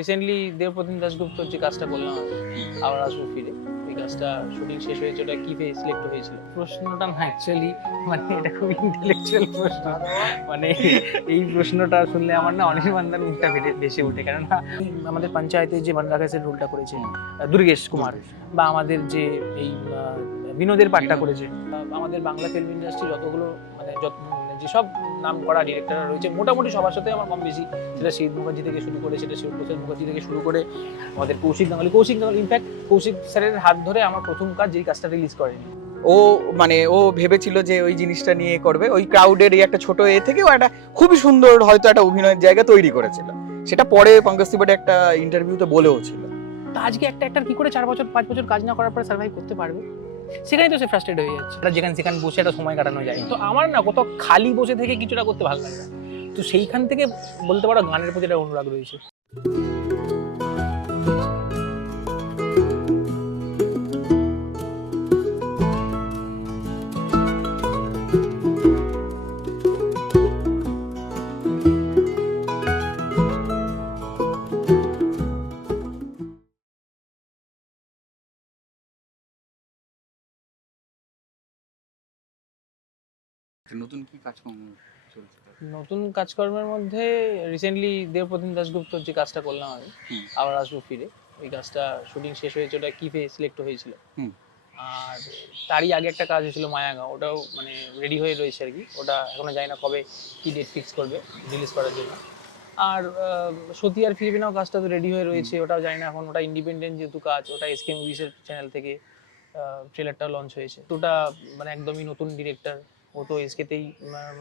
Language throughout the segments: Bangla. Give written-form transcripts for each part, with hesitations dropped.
রিসেন্টলি দেবপ্রতিম দাশগুপ্তর যে কাজটা করলাম আবার আসবো ফিরে, এই কাজটা শুটিং শেষ হয়েছে। ওটা কি সিলেক্ট হয়েছিল প্রশ্নটা না অ্যাকচুয়ালি, মানে এটা খুব ইন্টেলেকচুয়াল প্রশ্ন। মানে এই প্রশ্নটা শুনলে আমার না অনির্বাণদার মুখটা ভেসে ওঠে, কারণ আমাদের পঞ্চায়েতে যে বনরাগাসের রোলটা করেছে দুর্গেশ কুমার, বা আমাদের যে এই বিনোদের পাঠটা করেছে, আমাদের বাংলা ফিল্ম ইন্ডাস্ট্রি যতগুলো মানে যেসব নাম করা ডিরেক্টররা রয়েছে মোটামুটি সবার সাথে আমার কম বেশি, সেটা শহীদ মুখার্জি থেকে শুরু করে, সেটা শিবপ্রসাদ মুখার্জি থেকে শুরু করে আমাদের কৌশিক গাঙ্গুলি ইনফ্যাক্ট কৌশিক স্যারের হাত ধরে আমার প্রথম কাজ যেই কাজটা রিলিজ করেনি। ও ভেবেছিল যে ওই জিনিসটা নিয়ে করবে, ওই ক্রাউডের এই একটা ছোট থেকেও একটা খুবই সুন্দর হয়তো একটা অভিনয়ের জায়গা তৈরি করেছিল। সেটা পরে পঙ্কজ ত্রিপাঠী একটা ইন্টারভিউতে বলেও ছিল। তা আজকে একটা অ্যাক্টর কি করে 4 বছর 5 বছর কাজ না করার পরে সার্ভাইভ করতে পারবে? সেখানেই তো সে ফ্রাস্ট্রেট হয়ে যাচ্ছে। যেখানে সেখানে বসে একটা সময় কাটানো যায়, তো আমার না কোথাও খালি বসে থেকে কিছুটা করতে ভালো লাগে না। তো সেইখান থেকে বলতে পারো গানের প্রতি একটা অনুরাগ রয়েছে। নতুন কি কাজকর্ম চলছে? নতুন কাজকর্মের মধ্যে রিসেন্টলি দেবপ্রতিম দাশগুপ্তর যে কাজটা করলাম আমি আবার আসবো ফিরে, ওই কাজটা শুটিং শেষ হয়েছে। ওটা কি সিলেক্ট হয়েছিল। আর তারই আগে একটা কাজ হয়েছিল মায়াগাঁও, ওটাও মানে রেডি হয়ে রয়েছে আর কি। ওটা এখনো জানি না কবে কি ডেট ফিক্স করবে রিলিজ করার জন্য। আর সত্যি আর ফিরবে নাও কাজটা তো রেডি হয়ে রয়েছে, ওটাও জানি না এখন। ওটা ইন্ডিপেন্ডেন্ট যেহেতু কাজ, ওটা এসকে মুভিসের চ্যানেল থেকে ট্রেলারটাও লঞ্চ হয়েছে। তো ওটা মানে একদমই নতুন ডিরেক্টর, ও তো এসকেতেই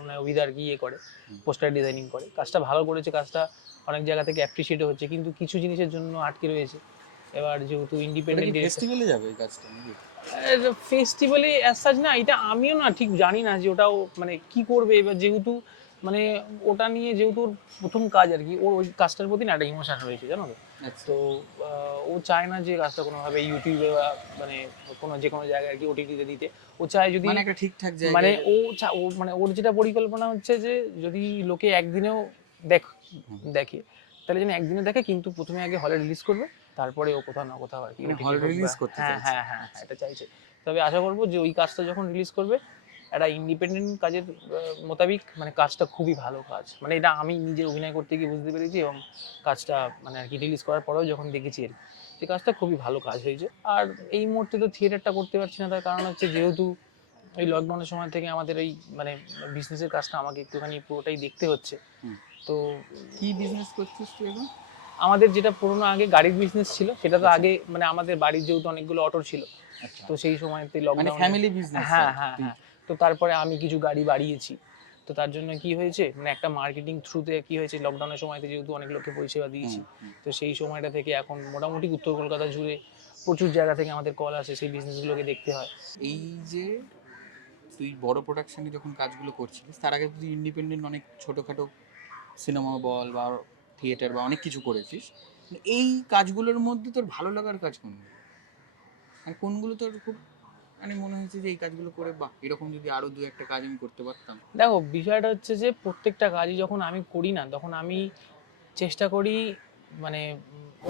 মানে অভিদার গিয়ে করে পোস্টার ডিজাইনিং করে। কাজটা ভালো করেছে, কাজটা অনেক জায়গা থেকে অ্যাপ্রিসিয়েট হচ্ছে, কিন্তু কিছু জিনিসের জন্য আটকে রয়েছে। এবার যেহেতু ইন্ডিপেন্ডেন্ট ফেস্টিভ্যালে যাবে এই কাজটা নাকি? ফেস্টিভ্যালে অ্যাজ সাচ না, এটা আমিও না ঠিক জানি না যে ওটাও মানে কি করবে। এবার যেহেতু মানে ওটা নিয়ে যেহেতু ওর প্রথম কাজ আর কি, ওর ওই কাজটার প্রতি না একটা ইমোশন রয়েছে, জানো তো। তো ও চায় না যে কাজটা কোনোভাবে ইউটিউবে বা মানে যে কোনো জায়গায় আর কি ওটিটিতে দিতে। ও চায় যদি মানে একটা ঠিকঠাক জায়গায়, মানে ও মানে ওর যেটা পরিকল্পনা হচ্ছে যে যদি লোকে একদিনেও দেখে তাহলে যেন একদিনে দেখে, কিন্তু প্রথমে আগে হলে রিলিজ করবে, তারপরে ও কোথাও না কোথাও আর কি হল রিলিজ করতে চাইছে। হ্যাঁ, এটা চাইছে। তবে আশা করবো যে ওই কাজটা যখন রিলিজ করবে একটা ইন্ডিপেন্ডেন্ট কাজের মোতাবিক, মানে কাজটা খুবই ভালো কাজ। মানে এটা আমি নিজে অভিনয় করতে গিয়ে বুঝতে পেরেছি, এবং কাজটা মানে আর কি রিলিজ করার পরেও যখন দেখেছি আর কি, যে কাজটা খুবই ভালো কাজ হয়েছে। আর এই মুহূর্তে তো থিয়েটারটা করতে পারছি না, তার কারণ হচ্ছে যেহেতু এই লকডাউনের সময় থেকে আমাদের এই মানে বিজনেসের কাজটা আমাকে একটুখানি পুরোটাই দেখতে হচ্ছে। তো কি বিজনেস করছিস তুই এখন? আমাদের যেটা পুরোনো আগে গাড়ির বিজনেস ছিল, সেটা তো আগে মানে আমাদের বাড়ির যেহেতু অনেকগুলো অটো ছিল, তো সেই সময়তে লকডাউনে মানে ফ্যামিলি বিজনেস। হ্যাঁ। তো তারপরে আমি কিছু গাড়ি বাড়িয়েছি। তো তার জন্য কি হয়েছে, মানে একটা মার্কেটিং থ্রুতে কি হয়েছে, লকডাউনের সময়তে যেহেতু অনেক লোককে পরিষেবা দিয়েছি, তো সেই সময়টা থেকে এখন মোটামুটি উত্তর কলকাতা জুড়ে প্রচুর জায়গা থেকে আমাদের কল আসে, সেই বিজনেসগুলোকে দেখতে হয়। এই যে তুই বড় প্রোডাকশনে যখন কাজগুলো করছিলিস, তার আগে তুই ইন্ডিপেন্ডেন্ট অনেক ছোটোখাটো সিনেমা বল বা থিয়েটার বা অনেক কিছু করেছিস। এই কাজগুলোর মধ্যে তোর ভালো লাগার কাজ কোনগুলো, আর কোনগুলো তোর খুব মানে মনে হয়েছে যে এই কাজগুলো করে বাহ, এরকম যদি আরো দু একটা কাজ আমি করতে পারতাম? দেখো, বিষয়টা হচ্ছে যে প্রত্যেকটা কাজই যখন আমি করি না, তখন আমি চেষ্টা করি মানে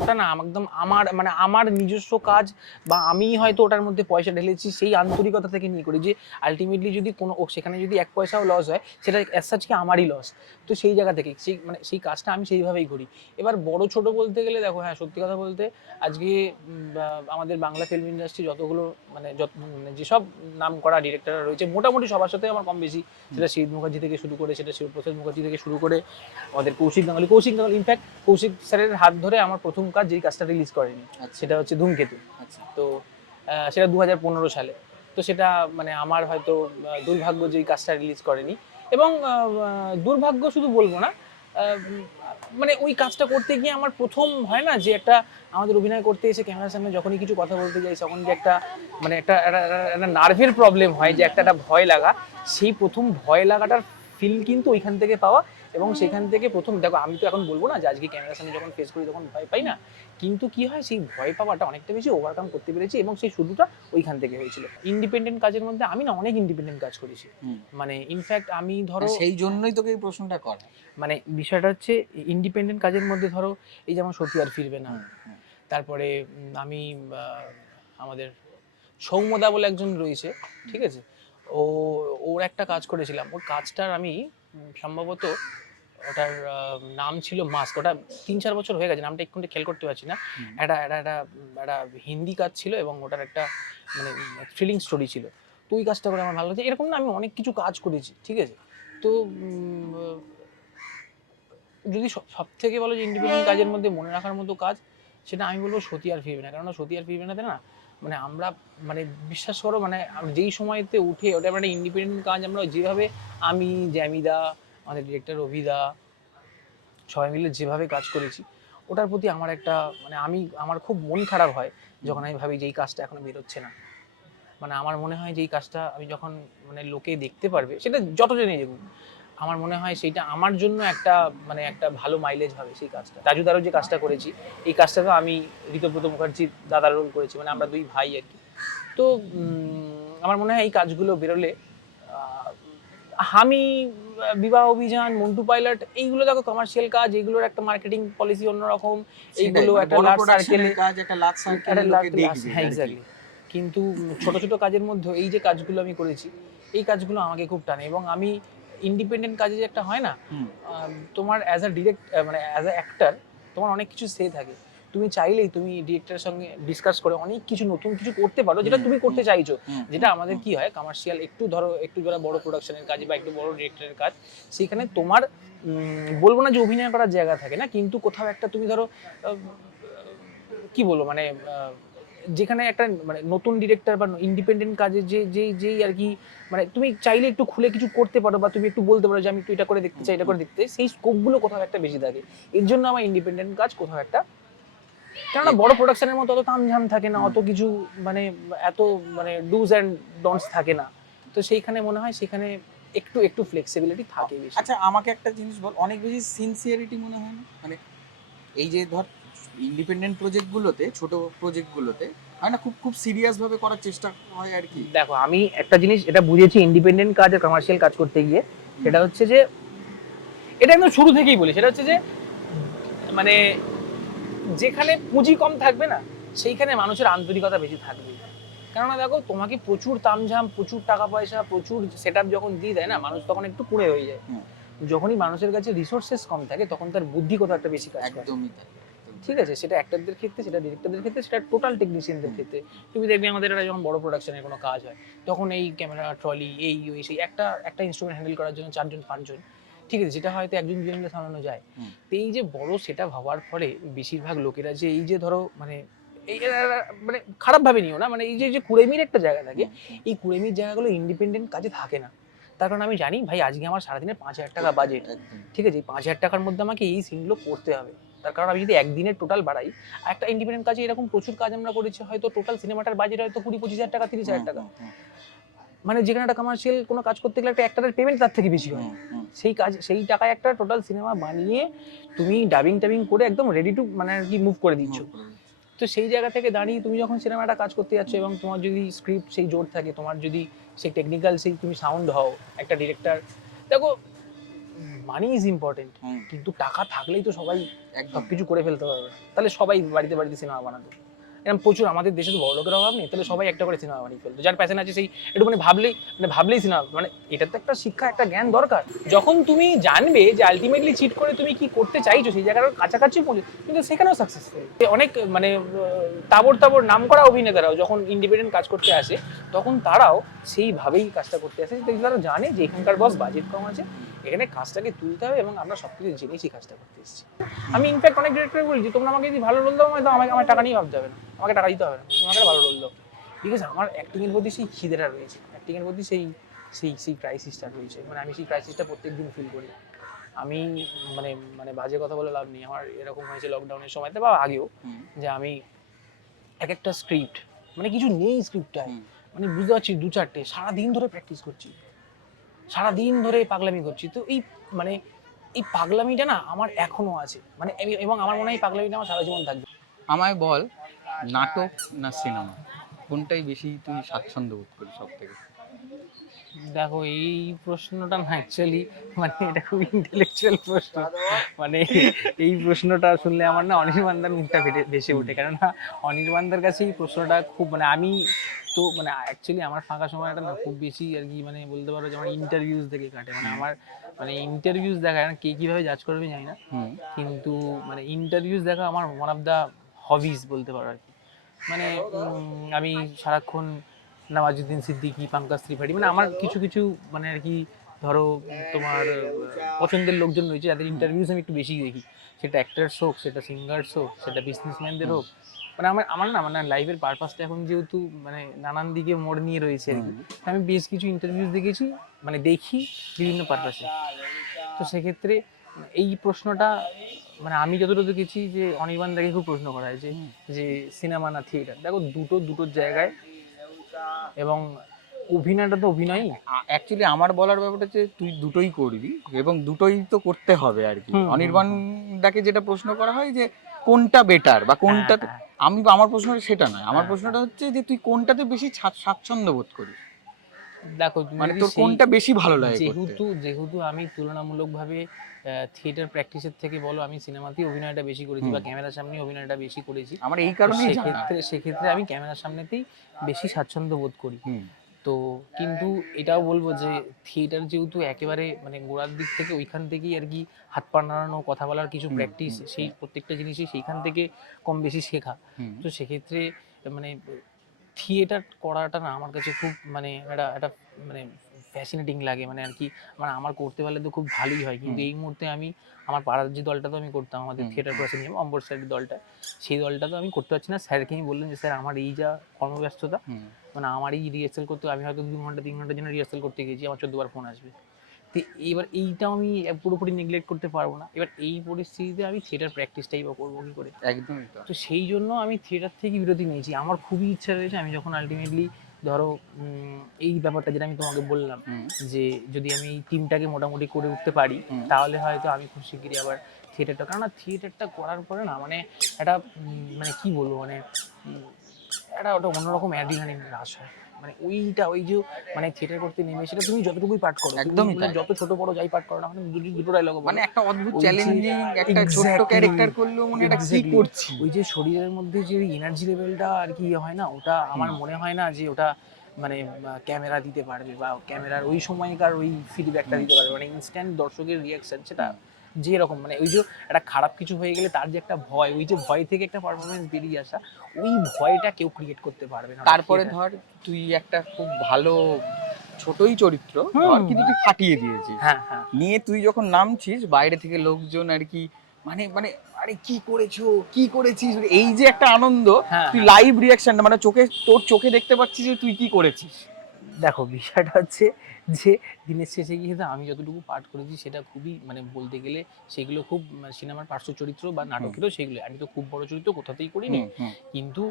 ওটা না একদম আমার মানে আমার নিজস্ব কাজ, বা আমি হয়তো ওটার মধ্যে পয়সা ঢেলেছি সেই আন্তরিকতা থেকে নিয়ে করি, যে আলটিমেটলি যদি কোনো সেখানে যদি 1 পয়সাও লস হয়, সেটা অ্যাজ সাচ কি আমারই লস। তো সেই জায়গা থেকে মানে সেই কাজটা আমি সেইভাবেই করি। এবার বড় ছোট বলতে গেলে দেখো, হ্যাঁ সত্যি কথা বলতে আজকে আমাদের বাংলা ফিল্ম ইন্ডাস্ট্রি যতগুলো মানে যেসব নাম করা ডিরেক্টররা রয়েছে মোটামুটি সবার সাথে আমার কম বেশি, সেটা শহীদ মুখার্জি থেকে শুরু করে, সেটা শিবপ্রসাদ মুখার্জি থেকে শুরু করে আমাদের কৌশিক গাঙ্গুলি ইনফ্যাক্ট কৌশিক স্যারের হাত ধরে আমার প্রথম কাজ যেই কাজটা রিলিজ করেনি, সেটা হচ্ছে ধূমকেতু। তো সেটা 2015 সালে। তো সেটা মানে আমার হয়তো দুর্ভাগ্য যে এই কাজটা রিলিজ করেনি, এবং দুর্ভাগ্য শুধু বলবো না, মানে ওই কাজটা করতে গিয়ে আমার প্রথম হয় না যে একটা আমাদের অভিনয় করতে এসে ক্যামেরার সামনে যখনই কিছু কথা বলতে যাই, তখন যে একটা মানে একটা নার্ভের প্রবলেম হয়, যে একটা ভয় লাগা, সেই প্রথম ভয় লাগাটার ফিল কিন্তু ওইখান থেকে পাওয়া, এবং সেখান থেকে প্রথম দেখো, আমি তো এখন বলবো না যে আজকে ক্যামেরার সামনে যখন ফেস করি তখন ভয় পাই না, কিন্তু কি হয় সেই ভয় পাওয়াটা অনেকটা বেশি ওভারকাম করতে পেরেছি এবং সেই শুরুটা ওইখান থেকে হয়েছিল। ইন্ডিপেন্ডেন্ট কাজের মধ্যে আমি না অনেক ইন্ডিপেন্ডেন্ট কাজ করেছি, মানে ইনফ্যাক্ট আমি ধরো সেই জন্যই তোকে এই প্রশ্নটা করা। মানে বিষয়টা হচ্ছে ইন্ডিপেন্ডেন্ট কাজের মধ্যে ধরো এই যেমন সত্যি আর ফিরবে না, তারপরে আমি আমাদের সৌম্যদা বলে একজন রয়েছে, ঠিক আছে, ওর একটা কাজ করেছিলাম, ওর কাজটার আমি সম্ভবত ওটার নাম ছিল মাস্ক, ওটা 3-4 বছর হয়ে গেছে, নামটা একটু খেয়াল করতে পারছি না। একটা একটা একটা একটা হিন্দি কাজ ছিল এবং ওটার একটা মানে থ্রিলিং স্টোরি ছিল, তো ওই কাজটা করে আমার ভালো লাগছে। এরকম না আমি অনেক কিছু কাজ করেছি, ঠিক আছে। তো যদি সব থেকে বলো যে ইন্ডিপেন্ডেন্ট কাজের মধ্যে মনে রাখার মতো কাজ, সেটা আমি বলবো সতী আর ফিরবে না। কেননা সতী আর ফিরবে নাতে না মানে আমরা মানে বিশ্বাস করো মানে যেই সময়তে উঠে ওটা মানে ইন্ডিপেন্ডেন্ট কাজ আমরা যেভাবে আমি জ্যামিদা আমাদের ডিরেক্টর অভিদা সবাই মিলে যেভাবে কাজ করেছি, ওটার প্রতি আমার একটা মানে আমার খুব মন খারাপ হয় যখন আমি ভাবি যে এই কাজটা এখনো বেরোচ্ছে না। মানে আমার মনে হয় যে এই কাজটা আমি যখন মানে লোকে দেখতে পারবে, সেটা যত জেনে দেখুক, আমার মনে হয় সেইটা আমার জন্য একটা মানে একটা ভালো মাইলেজ হবে সেই কাজটা। রাজুদারও যে কাজটা করেছি, এই কাজটা তো আমি ঋতব্রত মুখার্জির দাদার রোল করেছি, মানে আমরা দুই ভাই আর কি। তো আমার মনে হয় এই কাজগুলো বেরোলে আমি বিবাহ অভিযান, মন্টু পাইলট, এইগুলো দেখো কমার্শিয়াল কাজ, এইগুলোর একটা মার্কেটিং পলিসি অন্যরকম, এইগুলো একটা লার্জ সার্কেলে কাজ, একটা লার্জ সার্কেলে লোকে দেখবে। হ্যাঁ এক্স্যাক্টলি। কিন্তু ছোট ছোট কাজের মধ্যে এই যে কাজগুলো আমি করেছি, এই কাজগুলো আমাকে খুব টানে। এবং আমি ইন্ডিপেন্ডেন্ট কাজে যে একটা হয় না, তোমার অ্যাজ আ মানে অ্যাজ আ অ্যাক্টর তোমার অনেক কিছু সে থাকে, তুমি চাইলেই তুমি ডিরেক্টরের সঙ্গে ডিসকাস করে অনেক কিছু নতুন কিছু করতে পারো যেটা তুমি করতে চাইছো। যেটা আমাদের কি হয় কমার্শিয়াল একটু ধরো একটু যারা বড় প্রোডাকশনের কাজ বা একটু বড় ডিরেক্টরের কাজ, সেখানে তোমার বলবো না যে অভিনয় করার জায়গা থাকে না, কিন্তু কোথাও একটা তুমি ধরো কি বলবো মানে যেখানে একটা মানে নতুন ডিরেক্টর বা ইন্ডিপেন্ডেন্ট কাজে যেই আর কি মানে তুমি চাইলে একটু খুলে কিছু করতে পারো বা তুমি একটু বলতে পারো যে আমি একটু এটা করে দেখতে চাই, এটা করে দেখতে চাই, সেই স্কোপগুলো কোথাও একটা বেশি থাকে। এর জন্য আমার ইন্ডিপেন্ডেন্ট কাজ কোথাও একটা, কেননা বড় প্রোডাকশনের মতো অত তামঝাম থাকে না, অত কিছু মানে এত মানে ডুজ অ্যান্ড ডোন্টস থাকে না, তো সেইখানে মনে হয় সেখানে একটু একটু ফ্লেক্সিবিলিটি থাকে বেশি। আচ্ছা আমাকে একটা জিনিস বল, অনেক বেশি সিনসিয়ারিটি মনে হয় না মানে এই যে ধর ইন্ডিপেন্ডেন্ট প্রজেক্টগুলোতে, ছোট প্রজেক্টগুলোতে হয় না খুব খুব সিরিয়াস ভাবে করার চেষ্টা হয় আর কি? দেখো আমি একটা জিনিস এটা বুঝেছি ইন্ডিপেন্ডেন্ট কাজ আর কমার্শিয়াল কাজ করতে গিয়ে, সেটা হচ্ছে যে এটা একদম শুরু থেকেই বলি, সেটা হচ্ছে যে মানে যেখানে পুঁজি কম থাকবে না সেইখানে মানুষের আন্তরিকতা বেশি থাকবে। কেননা দেখো তোমাকে প্রচুর তামঝাম, প্রচুর টাকা পয়সা, প্রচুর সেট আপ যখন দিয়ে দেয় না, মানুষ তখন একটু কুঁড়ে হয়ে যায়। যখনই মানুষের কাছে রিসোর্সেস কম থাকে তখন তার বুদ্ধি কোথাও একটা বেশি কাজ করে। একদমই তাই। ঠিক আছে, সেটা অ্যাক্টরদের ক্ষেত্রে, সেটা ডিরেক্টরদের ক্ষেত্রে, সেটা টোটাল টেকনিশিয়ানদের ক্ষেত্রে। তুমি দেখবে আমাদের এটা যখন বড় প্রোডাকশনের কোনো কাজ হয় তখন এই ক্যামেরা ট্রলি এই ওই সেই একটা ইনস্ট্রুমেন্ট হ্যান্ডেল করার জন্য 4-5 জন, ঠিক আছে, যেটা হয়তো 1-2 মিলে সামলানো যায়। তো এই যে বড় সেটা হওয়ার ফলে বেশিরভাগ লোকেরা যে এই যে ধরো মানে এই মানে খারাপ ভাবে নিও না, মানে এই যে কুড়েমির একটা জায়গা থাকে, এই কুড়েমির জায়গাগুলো ইন্ডিপেন্ডেন্ট কাজে থাকে না। তার কারণ আমি জানি ভাই আজকে আমার সারাদিনে 5,000 টাকা বাজেট, ঠিক আছে, এই 5,000 টাকার মধ্যে আমাকে এই সিনগুলো করতে হবে। তার কারণ আমি যদি একদিনের টোটাল বাড়াই, একটা ইন্ডিপেন্ডেন্ট কাজে এরকম প্রচুর কাজ আমরা করেছি, হয়তো টোটাল সিনেমাটার বাজেট হয়তো 20-25,000 টাকা, 30,000 টাকা, মানে যেখানে একটা কমার্শিয়াল কোনো কাজ করতে গেলে একটা অ্যাক্টরের পেমেন্ট তার থেকে বেশি হয়। সেই টাকায় একটা টোটাল সিনেমা বানিয়ে তুমি ডাবিং করে একদম রেডি টু মানে আর কি মুভ করে দিচ্ছ। তো সেই জায়গা থেকে দাঁড়িয়ে তুমি যখন সিনেমাটা কাজ করতে যাচ্ছ এবং তোমার যদি স্ক্রিপ্ট সেই জোর থাকে, তোমার যদি সেই টেকনিক্যাল সেই তুমি সাউন্ড হও একটা ডিরেক্টর, দেখো মানি ইজ ইম্পর্টেন্ট, কিন্তু টাকা থাকলেই তো সবাই সব কিছু করে ফেলতে পারবে। তাহলে সবাই বাড়িতে সিনেমা বানাতো, এরকম প্রচুর আমাদের দেশে তো বড় লোকের অভাব নেই, তাহলে সবাই একটা করে সিনেমা বানিয়ে ফেলতো। যার প্যাশন আছে সেই একটু মানে ভাবলেই সিনেমা, মানে এটা তো একটা শিক্ষা, একটা জ্ঞান দরকার। যখন তুমি জানবে যে আলটিমেটলি চিট করে তুমি কি করতে চাইছো, সেই জায়গার কাছাকাছি পৌঁছে, কিন্তু সেখানেও সাকসেসফুল। অনেক মানে তাবর নাম করা অভিনেতারাও যখন ইন্ডিপেন্ডেন্ট কাজ করতে আসে তখন তারাও সেইভাবেই কাজটা করতে আসে, তারা জানে যে এখানকার বস বাজেট কম আছে, এখানে কাজটাকে তুলতে হবে এবং আমরা সবকিছু জেনেই সেই কাজটা করতে এসেছি। আমি ইনফ্যাক্ট অনেক ডিরেক্টর বলি যে তোমরা আমাকে যদি ভালো রোল দাও আমাকে আমার টাকা নিয়ে ভাবতে হবে না, আমাকে টাকা দিতে হবে না, তোমাকে ভালো রোল দাও। ঠিক আছে, আমার অ্যাক্টিংয়ের প্রতি সেই খিদেটা রয়েছে, অ্যাক্টিংয়ের প্রতি সেই ক্রাইসিসটা রয়েছে, মানে আমি সেই ক্রাইসিসটা প্রত্যেকদিন ফিল করি। আমি মানে বাজে কথা বলে লাভ নেই, আমার এরকম হয়েছে লকডাউনের সময়তে বা আগেও, যে আমি একটা স্ক্রিপ্ট মানে কিছু নেই স্ক্রিপ্টটায়, মানে বুঝতে পারছি 2-4টে সারাদিন ধরে প্র্যাকটিস করছি, সারাদিন ধরে পাগলামি করছি। তো এই মানে এই পাগলামিটা না আমার এখনো আছে, মানে এবং আমার মনে হয় এই পাগলামিটা আমার সারা জীবন থাকবে। আমায় বল, নাটক না সিনেমা, কোনটাই বেশি তুই স্বাচ্ছন্দ্য বোধ করিস সব থেকে? দেখো এই প্রশ্নটা না অ্যাকচুয়ালি মানে এটা খুব ইন্টেলেকচুয়াল প্রশ্ন। মানে এই প্রশ্নটা শুনলে আমার না অনির্বাণদার মুখটা ভেসে ওঠে, কেননা অনির্বাণদার কাছে এই প্রশ্নটা খুব মানে আমি তো মানে অ্যাকচুয়ালি আমার ফাঁকা সময়টা না খুব বেশি আর কি মানে বলতে পারো যে আমার ইন্টারভিউজ থেকে কাটে। মানে আমার মানে ইন্টারভিউজ দেখা না কে কিভাবে জাজ করবে জানি না, কিন্তু মানে ইন্টারভিউজ দেখা আমার ওয়ান অফ দ্য হবিজ বলতে পারো আর কি। মানে আমি সারাক্ষণ নওয়াজুদ্দিন সিদ্দিকী, পাঙ্কাজ ত্রিপাঠী, মানে আমার কিছু কিছু মানে আর কি ধরো তোমার পছন্দের লোকজন রয়েছে যাদের ইন্টারভিউজ আমি একটু বেশি দেখি, সেটা অ্যাক্টার্স হোক, সেটা সিঙ্গার্স হোক, সেটা বিজনেসম্যানদের হোক। মানে আমার না মানে লাইফের পারপাসটা এখন যেহেতু মানে নানান দিকে মোড় নিয়ে রয়েছে আর কি, আমি বেশ কিছু ইন্টারভিউজ দেখেছি, মানে দেখি বিভিন্ন পারপাসে। তো সেক্ষেত্রে এই প্রশ্নটা মানে আমি যতটা দেখেছি যে অনির্বাণদাকে খুব প্রশ্ন করা হয় যে সিনেমা না থিয়েটার। দেখো দুটোর জায়গায়, এবং অভিনয়টা তো অভিনয়ই। অ্যাকচুয়ালি আমার বলার ব্যাপারটা হচ্ছে তুই দুটোই করবি এবং দুটোই তো করতে হবে আর কি। অনির্বাণদাকে যেটা প্রশ্ন করা হয় যে কোনটা বেটার বা কোনটা, আমি আমার প্রশ্নটা সেটা নয়, আমার প্রশ্নটা হচ্ছে যে তুই কোনটাতে বেশি স্বাচ্ছন্দ্য বোধ করিস। দেখো মানে তোর কোনটা বেশি ভালো লাগে করতে? যেহেতু আমি তুলনামূলকভাবে থিয়েটার প্র্যাকটিসের থেকে বলো আমি সিনেমাতেই অভিনয়টা বেশি করেছি বা ক্যামেরার সামনে অভিনয়টা বেশি করেছি, আমার এই কারণেই সেক্ষেত্রে আমি ক্যামেরার সামনেতেই বেশি স্বাচ্ছন্দ্য বোধ করি। তো কিন্তু এটাও বলবো যে থিয়েটার যেহেতু একেবারে মানে গোড়ার দিক থেকে ওইখান থেকেই আর কি হাত পা নাড়ানো, কথা বলার কিছু প্র্যাকটিস, সেই প্রত্যেকটা জিনিসই সেইখান থেকে কম বেশি শেখা। তো সেক্ষেত্রে মানে থিয়েটার করাটা না আমার কাছে খুব মানে একটা মানে ফ্যাসিনেটিং লাগে, মানে আর কি মানে আমার করতে পারলে তো খুব ভালোই হয়। কিন্তু এই মুহূর্তে আমি আমার পাড়ার যে দলটা তো আমি করতাম, আমাদের থিয়েটার ক্লাসে নিয়ে অম্বর স্যারের দলটা, সেই দলটা তো আমি করতে পারছি না। স্যারকে আমি বললাম যে স্যার আমার এই যা কর্মব্যস্ততা, মানে আমার এই রিহার্সাল করতে, আমি হয়তো 2 ঘন্টা 3 ঘন্টার জন্য রিহার্সাল করতে গেছি, আমার 14 বার ফোন আসবে। তো এবার এইটাও আমি পুরোপুরি নেগলেক্ট করতে পারবো না। এবার এই পরিস্থিতিতে আমি থিয়েটার প্র্যাকটিসটাই বা করবো কি করে? একদমই তো। তো সেই জন্য আমি থিয়েটার থেকে বিরতি নিয়েছি। আমার খুবই ইচ্ছা রয়েছে আমি যখন আলটিমেটলি ধরো এই ব্যাপারটা যেটা আমি তোমাকে বললাম যে যদি আমি এই টিমটাকে মোটামুটি করে উঠতে পারি, তাহলে হয়তো আমি খুব শিগগিরই আবার থিয়েটারটা, কারণ থিয়েটারটা করার পরে না মানে একটা মানে কি বলবো মানে একটা ওটা অন্যরকম অ্যাড্রিনালিন রাশ হয়। মানে ওইটা ওই যে মানে থিয়েটার করতে নেমে সেটা তুমি যতটুকুই পাঠ করো, একদমই তাই, যত ছোট বড় যাই পাঠ করো না, মানে দুটো ডায়লগ মানে একটা অদ্ভুত চ্যালেঞ্জিং একটা ছোট্ট ক্যারেক্টার করলেও মনে একটা কি করছি, ওই যে শরীরের মধ্যে যে এনার্জি লেভেলটা আর কি হয় না, ওটা আমার মনে হয় না যে ওটা মানে ক্যামেরা দিতে পারবে বা ক্যামেরার ওই সময়কার ওই ফিডব্যাকটা দিতে পারবে, মানে ইনস্ট্যান্ট দর্শকের রিয়াকশন সেটা যে রকম মানে ওই যে একটা খারাপ কিছু হয়ে গেলে তার যে একটা ভয়, ওই যে ভয় থেকে একটা পারফরমেন্স বেরিয়ে আসা, ওই ভয়টা কেউ ক্রিয়েট করতে পারবে না। তারপরে ধর তুই একটা খুব ভালো ছোটই চরিত্র ধর, কিন্তু তুই ফাটিয়ে দিয়েছিস, নিয়ে তুই যখন নামছিস বাইরে থেকে লোকজন আর কি মানে মানে আরে কি করেছো কি করেছিস, এই যে একটা আনন্দ, তুই লাইভ রিয়াকশনটা মানে তোর চোখে দেখতে পাচ্ছিস যে তুই কি করেছিস। দেখো বিষয়টা হচ্ছে যে দিনের শেষে গিয়ে আমি যতটুকু পাঠ করেছি সেটা খুবই মানে বলতে গেলে সেগুলো খুব সিনেমার পার্শ্ব চরিত্র বা নাটকেরও সেগুলো, আমি তো খুব বড় চরিত্র কোথাতেই করিনি। কিন্তু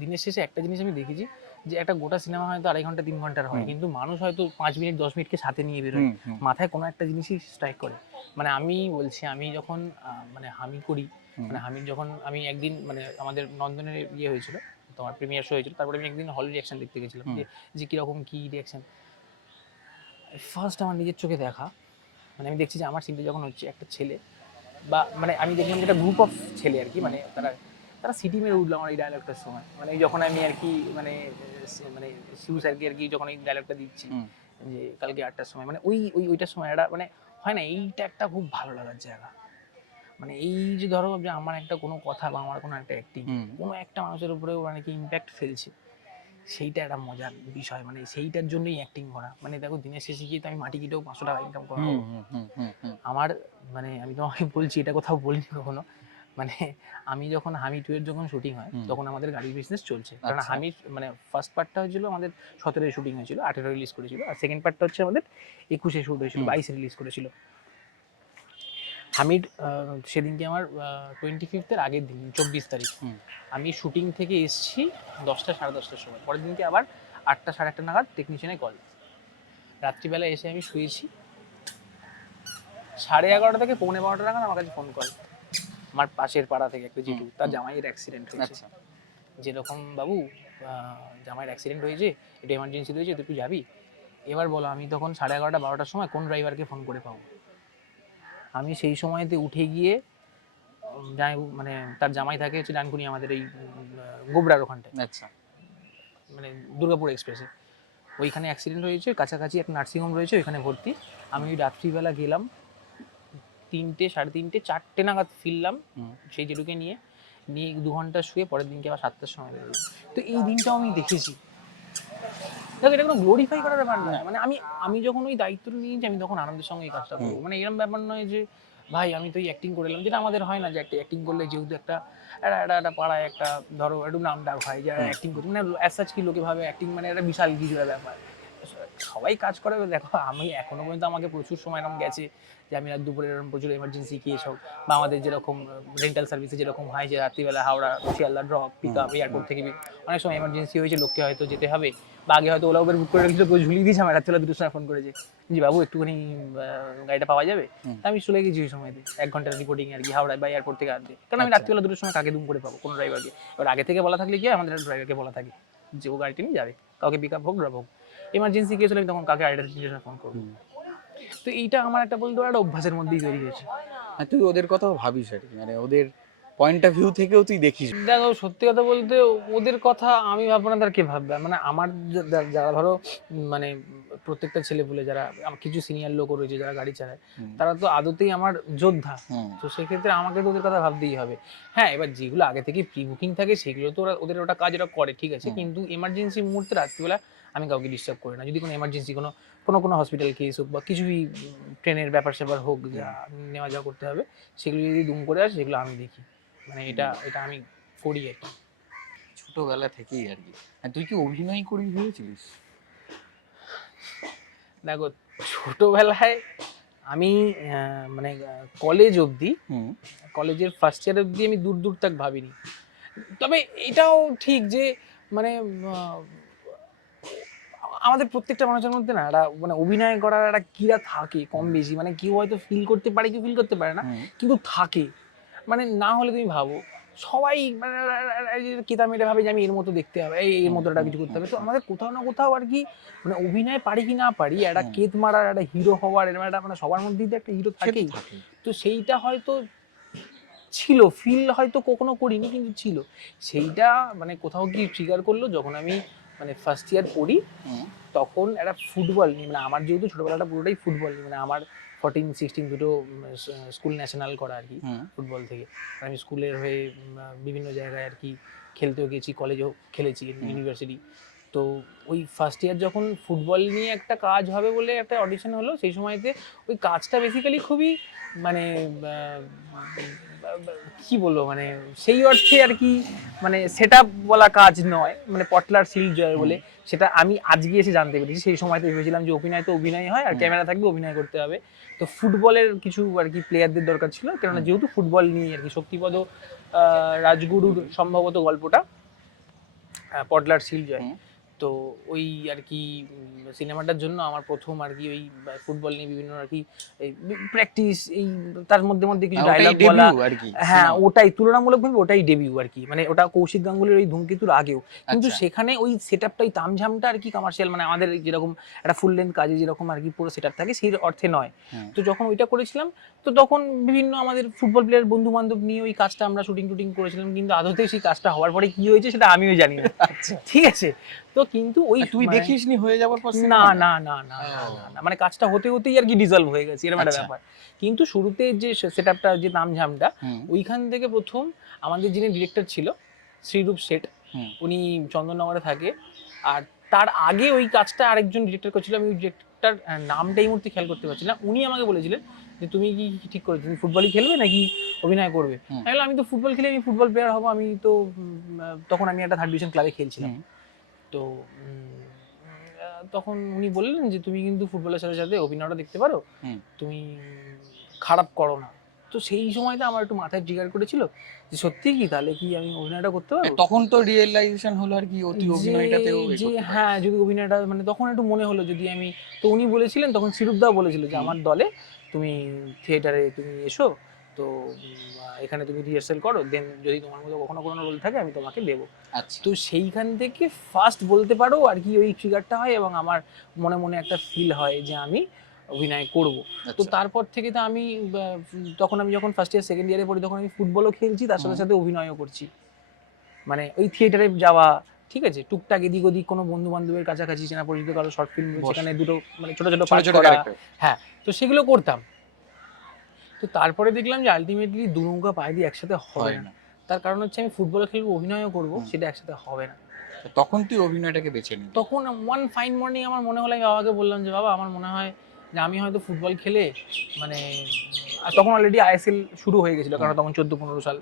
দিনের শেষে একটা জিনিস আমি দেখেছি যে একটা গোটা সিনেমা হয়তো 2.5 ঘন্টা 3 ঘন্টার হয়, কিন্তু মানুষ হয়তো 5 মিনিট 10 মিনিটকে সাথে নিয়ে বেরোয়, মাথায় কোনো একটা জিনিসই স্ট্রাইক করে। মানে আমি বলছি আমি যখন মানে হামি করি, মানে হামির যখন আমি একদিন মানে আমাদের নন্দনের ইয়ে হয়েছিল, তোমার প্রিমিয়ার শো হয়েছিল, তারপরে আমি একদিন হল রিয়াকশন দেখতে গেছিলাম যে কিরকম কি রিয়াকশন। ফার্স্ট আমার নিজের চোখে দেখা মানে আমি দেখছি যে আমার সিনটা যখন হচ্ছে একটা ছেলে বা মানে আমি দেখলাম যে একটা গ্রুপ অফ ছেলে আর কি, মানে তারা সিটি মেরে উঠলো আমার এই ডায়লগটার সময়, মানে যখন আমি আর কি মানে মানে শিউ স্যারকে আর কি যখন এই ডায়লগটা দিচ্ছি যে কালকে 8টার সময়, মানে ওইটার সময় একটা মানে হয় না, এইটা একটা খুব ভালো লাগার জায়গা। মানে এই যে ধরো যে আমার একটা কোনো কথা বা আমার কোনো একটা অ্যাক্টিং কোনো একটা মানুষের উপরেও মানে কি ইম্প্যাক্ট ফেলছে, সেইটা একটা মজার বিষয়। মানে সেইটার জন্যই অ্যাক্টিং করা। মানে দেখো দিনের শেষে গিয়ে তো আমি মাটি কেটেও 500 টাকা ইনকাম করবো আমার, মানে আমি তোমাকে বলছি এটা কোথাও বলিনি কখনো, মানে আমি যখন হামি 2 এর যখন শুটিং হয় তখন আমাদের গাড়ির বিজনেস চলছে, কারণ হামির মানে ফার্স্ট পার্টটা হয়েছিল আমাদের 17-এ শুটিং হয়েছিল, 18 রিলিজ করেছিল, আর সেকেন্ড পার্টটা হচ্ছে আমাদের 21-এ শুট হয়েছিল, 22-এ রিলিজ করেছিল। হামির সেদিনকে আমার 25th আগের দিন 24 তারিখ আমি শুটিং থেকে এসেছি 10টা 10:30টার সময়, পরের দিনকে আবার 8টা 8:30 নাগাদ টেকনিশিয়ানের কল, রাত্রিবেলা এসে আমি শুয়েছি, 11:30 থেকে 11:45 নাগাদ আমার কাছে ফোন করে আমার পাশের পাড়া থেকে একটা জেঠু, তার জামাইয়ের অ্যাক্সিডেন্ট হয়েছে। আচ্ছা যেরকম বাবু জামাইয়ের অ্যাক্সিডেন্ট হয়েছে, এটা এমার্জেন্সি হয়েছে, তুই যাবি? এবার বলো আমি তখন 11:30-12টার সময় কোন ড্রাইভারকে ফোন করে পাবো? আমি সেই সময়তে উঠে গিয়ে মানে তার জামাই থাকে হচ্ছে ডানকুনি আমাদের এই গোবরার ওখানটায়, আচ্ছা মানে দুর্গাপুর এক্সপ্রেসে। ওইখানে অ্যাক্সিডেন্ট হয়েছে, কাছাকাছি একটা নার্সিংহোম রয়েছে, ওইখানে ভর্তি। আমি ওই রাত্রিবেলা গেলাম 3টে, 3:30, 4টে নাগাদ ফিরলাম সেই জেঠুকে নিয়ে 2 ঘন্টা শুয়ে পরের দিনকে আবার 7টার সময় বেরোলাম। তো এই দিনটাও আমি দেখেছি। দেখো এটা কোনো গ্লোরিফাই করার ব্যাপার নয়, মানে আমি যখন ওই দায়িত্বটা নিয়েছি আমি তখন আনন্দের সঙ্গে এই কাজটা করবো। মানে এরকম ব্যাপার নয় যে ভাই আমি তো অ্যাক্টিং করে এলাম, যেটা আমাদের হয় না যে একটা অ্যাক্টিং করলে যেহেতু একটা পাড়ায় একটা ধরো একটু নাম ডাক হয় যারা অ্যাক্টিং করছে, মানে অ্যাজ সাচ কি লোকে ভাবে অ্যাক্টিং মানে একটা বিশাল কিছু ব্যাপার। সবাই কাজ করে। দেখো আমি এখনো পর্যন্ত আমাকে প্রচুর সময় এরকম গেছে যে আমি রাত দুপুরে এরকম প্রচুর এমার্জেন্সি কেস হোক, বা আমাদের যেরকম রেন্টাল সার্ভিসে যেরকম হয় যে রাত্রিবেলা Howrah Sealdah drop pick up airport থেকে অনেক সময় এমার্জেন্সি হয়েছে, লোককে হয়তো যেতে হবে, বা আগে হয়তো ওলা উবের বুক করে রেখেছিল, ঝুলিয়ে দিয়েছে, আমার রাত্রিবেলা 2টোর সময় ফোন করেছে যে বাবু একটুখানি গাড়িটা পাওয়া যাবে? তা আমি চলে গেছি ওই সময়তে 1 ঘন্টার রিপোর্টিং আর কি হাওড়ায় বা এয়ারপোর্ট থেকে আনতে, কারণ আমি রাত্রিবেলা 2টোর সময় কাকে দুম করে পাবো কোনো ড্রাইভারকে? এবার আগে থেকে বলা থাকলে কি হয়, আমাদের ড্রাইভারকে বলা থাকে যে ও গাড়িটি নিয়ে যাবে, কাউকে পিক আপ হোক ড্রপ হোক। এমার্জেন্সি কেস হলে আমি তখন কাকে গাড়িটা ফোন করবো? তো এইটা আমার একটা বলতে পারো একটা অভ্যাসের মধ্যেই তৈরি হয়েছে। আর তুই ওদের কথাও ভাবিস আর কি, মানে ওদের পয়েন্ট অফ ভিউ থেকেও তুই দেখিস। দেখো সত্যি কথা বলতে ওদের কথা আমি ভাববো না, তার কে ভাববে? মানে আমার যারা ধরো মানে প্রত্যেকটা ছেলে পুলে যারা কিছু সিনিয়র লোকও রয়েছে যারা গাড়ি চালায়, তারা তো আদতেই আমার যোদ্ধা। তো সেক্ষেত্রে আমাকে তো ওদের কথা ভাবতেই হবে। হ্যাঁ, এবার যেগুলো আগে থেকে প্রি বুকিং থাকে সেগুলো তো ওদের ওটা কাজ ওরা করে, ঠিক আছে, কিন্তু এমার্জেন্সি মুহূর্তে রাত্রিবেলা আমি কাউকে ডিস্টার্ব করি না। যদি কোনো এমার্জেন্সি কোনো হসপিটাল কেস হোক বা কিছুই ট্রেনের ব্যাপার স্যাপার হোক যা নেওয়া যাওয়া করতে হবে, সেগুলো যদি দুম করে আসে সেগুলো আমি দেখি, মানে এটা আমি করি আর কি ছোটবেলা থেকেই আর কি। আর তুই কি অভিনয় করি ভেবেছিলিস? দেখো ছোটবেলায় আমি মানে কলেজ অবধি, কলেজের ফার্স্ট ইয়ার অবধি আমি দূর দূর তাক ভাবিনি। তবে এটাও ঠিক যে মানে আমাদের প্রত্যেকটা মানুষের মধ্যে না একটা মানে অভিনয় করার একটা ক্রীড়া থাকে কম বেশি, মানে কেউ হয়তো ফিল করতে পারে কেউ ফিল করতে পারে না, কিন্তু থাকে। মানে না হলে তুমি ভাবো সবাই মানে কিতাব মেরে ভাবে যে আমি এর মতো দেখতে হবে, এর মতো একটা কিছু করতে হবে। তো আমাদের কোথাও না কোথাও আর কি মানে অভিনয় পারি কি না পারি একটা কেত মারার একটা হিরো হওয়ার এরকম একটা মানে সবার মধ্যেই তো একটা হিরো থাকেই। তো সেইটা হয়তো ছিল, ফিল হয়তো কখনো করিনি কিন্তু ছিল সেইটা। মানে কোথাও কি ট্রিগার করলো যখন আমি মানে ফার্স্ট ইয়ার পড়ি, তখন একটা ফুটবল নিয়ে, মানে আমার যেহেতু ছোটবেলাটা পুরোটাই ফুটবল নিয়ে, মানে আমার 14-16 দুটো স্কুল ন্যাশনাল করা আর কি ফুটবল থেকে। আমি স্কুলের হয়ে বিভিন্ন জায়গায় আর কি খেলতেও গেছি, কলেজেও খেলেছি, ইউনিভার্সিটি। তো ওই ফার্স্ট ইয়ার যখন ফুটবল নিয়ে একটা কাজ হবে বলে একটা অডিশন হলো, সেই সময়তে ওই কাজটা বেসিক্যালি খুবই মানে কি বলবো মানে সেই অর্থে আর কি মানে সেট আপ বলা কাজ নয়, মানে পটলার শিল্ড জয় বলে সেটা আমি আজকে এসে জানতে পেরেছি। সেই সময়তে ভেবেছিলাম যে অভিনয় তো অভিনয় হয় আর ক্যামেরা থাকবে অভিনয় করতে হবে। তো ফুটবলের কিছু আর কি প্লেয়ারদের দরকার ছিল, কেননা যেহেতু ফুটবল নিয়ে আর কি শক্তিপদ রাজগুরুর সম্ভবত গল্পটা পটলার শিল্ড জয়। তো ওই আর কি সিনেমাটার জন্য আমার প্রথম আর কি ওই ফুটবল নিয়ে বিভিন্ন আর কি প্র্যাকটিস, এই তার মধ্যে মধ্যে কিছু ডায়লগ বলা আর কি। হ্যাঁ, ওটাই তুলনামূলকভাবে ওটাই ডেবিউ আর কি, মানে ওটা কৌশিক গাঙ্গুলির ওই ধূমকেতুর আগেও, কিন্তু সেখানে ওই সেটআপটা ওই তামঝামটা আর কি কমার্শিয়াল, মানে আমাদের যেরকম একটা ফুল লেন্থ কাজে যেরকম আর কি পুরো সেটআপ থাকে সেই অর্থে নয়। তো যখন ওইটা করেছিলাম তো তখন বিভিন্ন আমাদের ফুটবল প্লেয়ার বন্ধু বান্ধব নিয়ে ওই কাজটা আমরা শুটিং করেছিলাম, কিন্তু আদতে সেই কাজটা হওয়ার পরে কি হয়েছে সেটা আমিও জানি না। ঠিক আছে, তো কিন্তু ওই তুই দেখিসনি হয়ে যাওয়ার পর? না না না না না, মানে কাজটা হতে হতেই আর কি ডিজলভ হয়ে গেছে এরকম একটা ব্যাপার। কিন্তু শুরুতে যে সেটআপটা যে তামঝামটা, ওইখান থেকে প্রথম আমাদের যিনি ডিরেক্টর ছিল শ্রীরূপ শেঠ, উনি চন্দননগরে থাকে, আর তার আগে ওই কাজটা আরেকজন ডিরেক্টর করছিল, আমি ওই ডিরেক্টর নামটা এই মুহূর্তে খেয়াল করতে পারছি না। উনি আমাকে বলেছিলেন যে তুমি কি ঠিক করেছো, তুমি ফুটবলই খেলবে নাকি অভিনয় করবে? আমি তো ফুটবল খেলে আমি ফুটবল প্লেয়ার হবো, আমি তো তখন আমি একটা 3rd ডিভিশন ক্লাবে খেলছিলাম। তো তখন উনি বললেন যে তুমি কিন্তু ফুটবলের সাথে সাথে অভিনয়টা দেখতে পারো, তুমি খারাপ করো না। তো সেই সময়টা আমার একটু মাথায় ট্রিগার করেছিল যে সত্যি কি তাহলে কি আমি অভিনয়টা করতে পারবো। তখন তো রিয়েলাইজেশন হলো আর কি অতি অভিনয়টাতেও যে হ্যাঁ যদি অভিনয়টা মানে তখন একটু মনে হলো যদি আমি, তো উনি বলেছিলেন তখন শ্রীরূপদা বলেছিল যে আমার দলে তুমি থিয়েটারে তুমি এসো, তো এখানে তুমি রিহার্সাল করো, দেন যদি তোমার মধ্যে কখনো কোনো রোল থাকে আমি তোমাকে দেবো। আচ্ছা, তো সেইখান থেকে ফার্স্ট বলতে পারো আর কি ওই ট্রিগারটা হয়, এবং আমার মনে মনে একটা ফিল হয় যে আমি অভিনয় করব। তো আচ্ছা। তারপর থেকে তো আমি তখন আমি যখন ফার্স্ট ইয়ার সেকেন্ড ইয়ারে পড়ি তখন আমি ফুটবলও খেলছি, তার সাথে সাথে অভিনয়ও করছি। মানে ওই থিয়েটারে যাওয়া, ঠিক আছে, টুকটাক এদিক ওদিক কোনো বন্ধু বান্ধবের কাছাকাছি চেনা পরিচিত কারো শর্ট ফিল্ম, সেখানে দুটো মানে ছোট ছোট পার্ট করা, হ্যাঁ, তো সেগুলো করতাম। তো তারপরে দেখলাম যে আলটিমেটলি দু নৌকা পায়ে দিয়ে একসাথে হবে না। তার কারণ হচ্ছে আমি ফুটবল খেলবো, অভিনয়ও করবো, সেটা একসাথে হবে না। তখন তুই অভিনয়টাকে বেছে নিলি? তখন ওয়ান ফাইন মর্নিং আমার মনে হলো, আমি বাবাকে বললাম যে বাবা আমার মনে হয় যে আমি হয়তো ফুটবল খেলে মানে আর তখন অলরেডি আইএসএল শুরু হয়ে গেছিলো, কারণ তখন 14-15 সাল,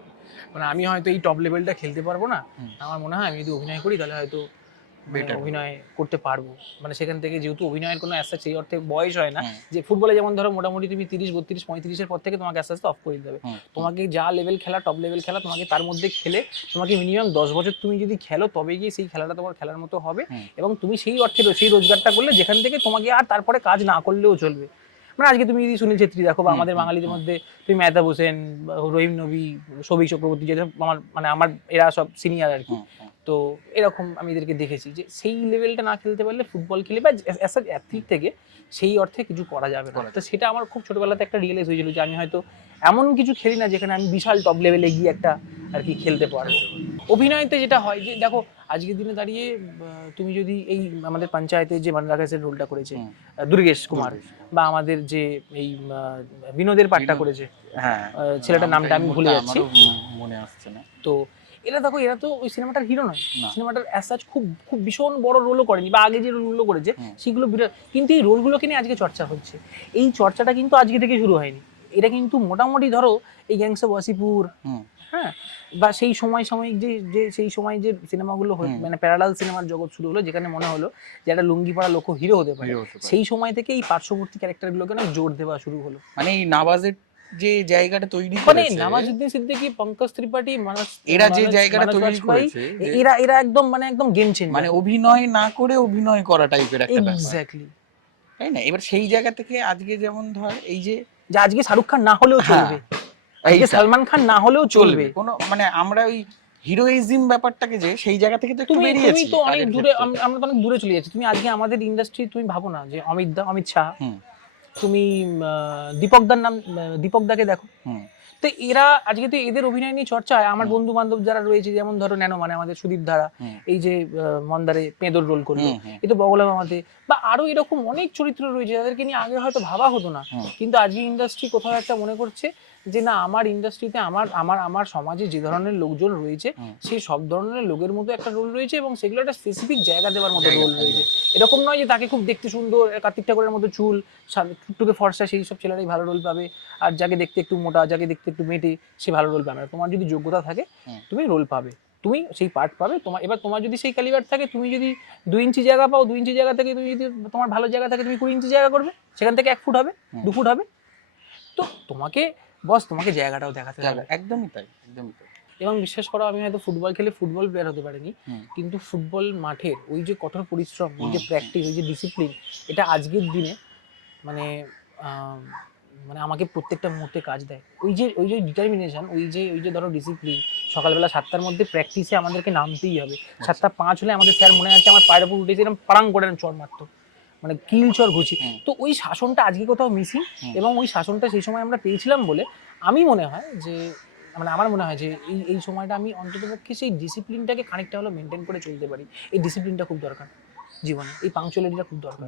মানে আমি হয়তো এই টপ লেভেলটা খেলতে পারবো না। আমার মনে হয় আমি যদি অভিনয় করি তাহলে হয়তো অভিনয় করতে পারবো। মানে সেখান থেকে যেহেতু অভিনয়ের কোনো আস্তে সেই অর্থে বয়স হয় না, যে ফুটবলে যেমন ধরো মোটামুটি তুমি 30, 32, 35-এর পর থেকে তোমাকে আস্তে আস্তে অফ করে দিতে হবে। তোমাকে যা লেভেল খেলা, টপ লেভেল খেলা, তোমাকে তার মধ্যে খেলে তোমাকে মিনিমাম 10 বছর তুমি যদি খেলো তবে গিয়ে সেই খেলাটা তোমার খেলার মতো হবে, এবং তুমি সেই অর্থে সেই রোজগারটা করলে যেখান থেকে তোমাকে আর তারপরে কাজ না করলেও চলবে। মানে আজকে তুমি যদি সুনীল ছেত্রী দেখো বা আমাদের বাঙালিদের মধ্যে তুমি মেহতাব হোসেন, রহিম নবী, সৌভিক চক্রবর্তী, যেটা আমার এরা সব সিনিয়র আর কি, তো এরকম আমি এদেরকে দেখেছি যে সেই লেভেলটা না খেলতে পারলে ফুটবল খেলে বা অ্যাজ আ অ্যাথলিট থেকে সেই অর্থে কিছু করা যাবে না। তো সেটা আমার খুব ছোটবেলাতে একটা রিয়েলাইজ হয়েছিল যে আমি হয়তো এমন কিছু খেলি না যেখানে আমি বিশাল টপ লেভেলে গিয়ে একটা আর কি খেলতে পারবো। অভিনয়তে যেটা হয় যে দেখো আজকের দিনে দাঁড়িয়ে তুমি যদি এই আমাদের পঞ্চায়েতে যে মানরাগাসের রোলটা করেছে দুর্গেশ কুমার, বা আমাদের যে এই বিনোদের পাঠটা করেছে, হ্যাঁ ছেলেটার নামটা আমি ভুলে যাচ্ছি, মনে আসছে না, তো এরা দেখো এরা তো ওই সিনেমাটার হিরো নয়, সিনেমাটার অ্যাজ সাচ খুব খুব ভীষণ বড় রোলও করেনি, বা আগে যে রোলগুলো করেছে সেগুলো বিরাট, কিন্তু এই রোলগুলোকে নিয়ে আজকে চর্চা হচ্ছে। এই চর্চাটা কিন্তু আজকে থেকে শুরু হয়নি, এটা কিন্তু মোটামুটি ধরো এই গ্যাংস অফ ওয়াসিপুর, হ্যাঁ, বা সেই সাময়িক যে সেই সময় যে সিনেমাগুলো মানে প্যারালাল সিনেমার জগৎ শুরু হলো, যেখানে মনে হলো যে একটা লুঙ্গি পরা লোক হিরো হতে পারে, সেই সময় থেকে এই পার্শ্ববর্তী ক্যারেক্টারগুলোকে না জোর দেওয়া শুরু হলো। মানে এই নাবাজের যে জায়গাটা তৈরি মানে করেছে, নওয়াজুদ্দিন সিদ্দিকী, পঙ্কজ ত্রিপাঠী, এরা যে জায়গাটা তৈরি করেছে, এরা একদম গেম চেঞ্জার, মানে অভিনয় না করে অভিনয় করা টাইপের একটা ব্যাপার, এক্স্যাক্টলি, তাই না? এবার সেই জায়গা থেকে আজকে যেমন ধর এই যে আজকে শাহরুখ খান না হলেও চলবে, আজকে সালমান খান না হলেও চলবে, কোনো মানে আমরা ওই হিরোইজম ব্যাপারটাকে যে সেই জায়গা থেকে তো একটু বেরিয়েছি, তুমি তো অনেক দূরে, আমরা তো অনেক দূরে চলে যাচ্ছি। তুমি আজকে আমাদের ইন্ডাস্ট্রি তুমি ভাবো না যে অমিত শাহ, তুমি দীপক দাকে দেখো, তো এরা আজকে তো এদের অভিনয় নিয়ে চর্চা হয়। আমার বন্ধু বান্ধব যারা রয়েছে, যেমন ধরো ন্যানো, মানে আমাদের সুদীপ ধারা, এই যে মন্দারে পেঁদর রোল করলো, এই তো বগলা মামাতে, বা আরো এরকম অনেক চরিত্র রয়েছে যাদেরকে নিয়ে আগে হয়তো ভাবা হতো না, কিন্তু আজকে ইন্ডাস্ট্রি কোথাও একটা মনে করছে যে না, আমার ইন্ডাস্ট্রিতে আমার সমাজে যে ধরনের লোকজন রয়েছে সেই সব ধরনের লোকের মধ্যে একটা রোল রয়েছে, এবং সেগুলো একটা স্পেসিফিক জায়গা দেওয়ার মতো রোল রয়েছে। এরকম নয় যে তাকে খুব দেখতে সুন্দর, কার্তিক ঠাকুরের মতো চুল, টুকটুকে ফর্সা, সেই সব ছেলেরাই ভালো রোল পাবে, আর যাকে দেখতে একটু মোটা, যাকে দেখতে একটু মেটে, সে ভালো রোল পাবে না। তোমার যদি যোগ্যতা থাকে তুমি রোল পাবে, তুমি সেই পার্ট পাবে। তোমার যদি সেই ক্যালিবার থাকে, তুমি যদি 2 ইঞ্চি জায়গা পাও, 2 ইঞ্চি জায়গা থেকে তুমি যদি তোমার ভালো জায়গা থাকে, তুমি 20 ইঞ্চি জায়গা করবে, সেখান থেকে 1 ফুট হবে, 2 ফুট হবে, তো তোমাকে জায়গাটাও দেখাতে হবে। একদমই তাই, একদমই তাই। এবং বিশ্বাস করো, আমি হয়তো ফুটবল খেলে ফুটবল প্লেয়ার হতে পারিনি, কিন্তু ফুটবল মাঠের ওই যে কঠোর পরিশ্রম, ওই যে প্র্যাকটিস, ওই যে ডিসিপ্লিন, এটা আজকের দিনে মানে মানে আমাকে প্রত্যেকটা মুহূর্তে কাজ দেয়। ওই যে ডিটারমিনেশন, ওই যে ধরো ডিসিপ্লিন, সকালবেলা 7টার মধ্যে প্র্যাকটিসে আমাদেরকে নামতেই হবে, 7:05 হলে আমাদের স্যার, মনে আছে আমার পায়ের উপর উঠেছে এরকম পাড়াং করে চড় মারতো, মানে কিল চড় ঘুচি। তো ওই শাসনটা আজকে কোথাও মিসিং, এবং ওই শাসনটা সেই সময় আমরা পেয়েছিলাম বলে আমি মনে হয় যে, মানে আমার মনে হয় যে এই সময়টা আমি অন্ততপক্ষে সেই ডিসিপ্লিনটাকে খানিকটা হলো মেনটেন করে চলতে পারি। এই ডিসিপ্লিনটা খুব দরকার জীবনে, এই পাংচুয়ালিটিটা খুব দরকার।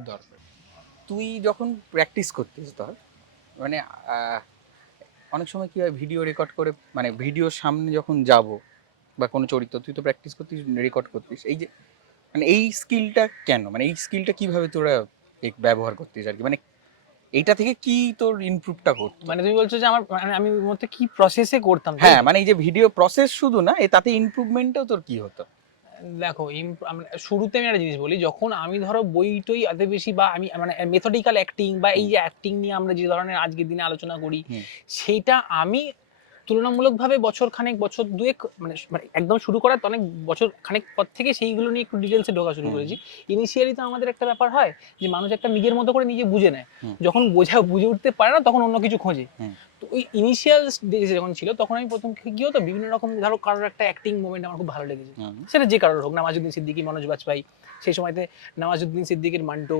তুই যখন প্র্যাকটিস করতিস, ধর মানে অনেক সময় কি হয়, ভিডিও রেকর্ড করে, মানে ভিডিওর সামনে যখন যাব বা কোনো চরিত্র, তুই তো প্র্যাকটিস করতিস, রেকর্ড করতিস, এই যে মানে এই স্কিলটা কেন, মানে এই স্কিলটা কিভাবে তোরা ব্যবহার করতিস আর কি, মানে এইটা থেকে কি তোর ইমপ্রুভটা করতো? মানে তুমি বলছো যে আমার, মানে আমি ওর মধ্যে কি প্রসেসে করতাম? হ্যাঁ, মানে এই যে ভিডিও প্রসেস শুধু না, তাতে ইমপ্রুভমেন্টটাও তোর কি হতো? দেখো, শুরুতে আমি একটা জিনিস বলি, যখন আমি ধরো বইটই এত বেশি, বা আমি মানে মেথডিক্যাল অ্যাক্টিং, বা এই যে অ্যাক্টিং নিয়ে আমরা যে ধরনের আজকের দিনে আলোচনা করি, সেইটা আমি তুলনামূলকভাবে বছর খানেক বছর দুয়েক মানে মানে একদম শুরু করার তো অনেক বছর খানেক পর থেকে সেইগুলো নিয়ে একটু ডিটেলসে ঢোকা শুরু করেছি। ইনিশিয়ালি তো আমাদের একটা ব্যাপার হয় যে মানুষ একটা নিজের মতো করে নিজে বুঝে নেয়, যখন বুঝে উঠতে পারে না তখন অন্য কিছু খোঁজে। তো ওই ইনিশিয়াল ডেজে যখন ছিল তখন আমি প্রথম কি হতো, বিভিন্ন রকম ধরো কারোর একটা অ্যাক্টিং মোমেন্ট আমার খুব ভালো লেগেছে, সেটা যে কারোর হোক, নওয়াজুদ্দিন সিদ্দিকী, মনোজ বাজপেয়ী, সেই সময়তে নওয়াজুদ্দিন সিদ্দিকীর মান্টো,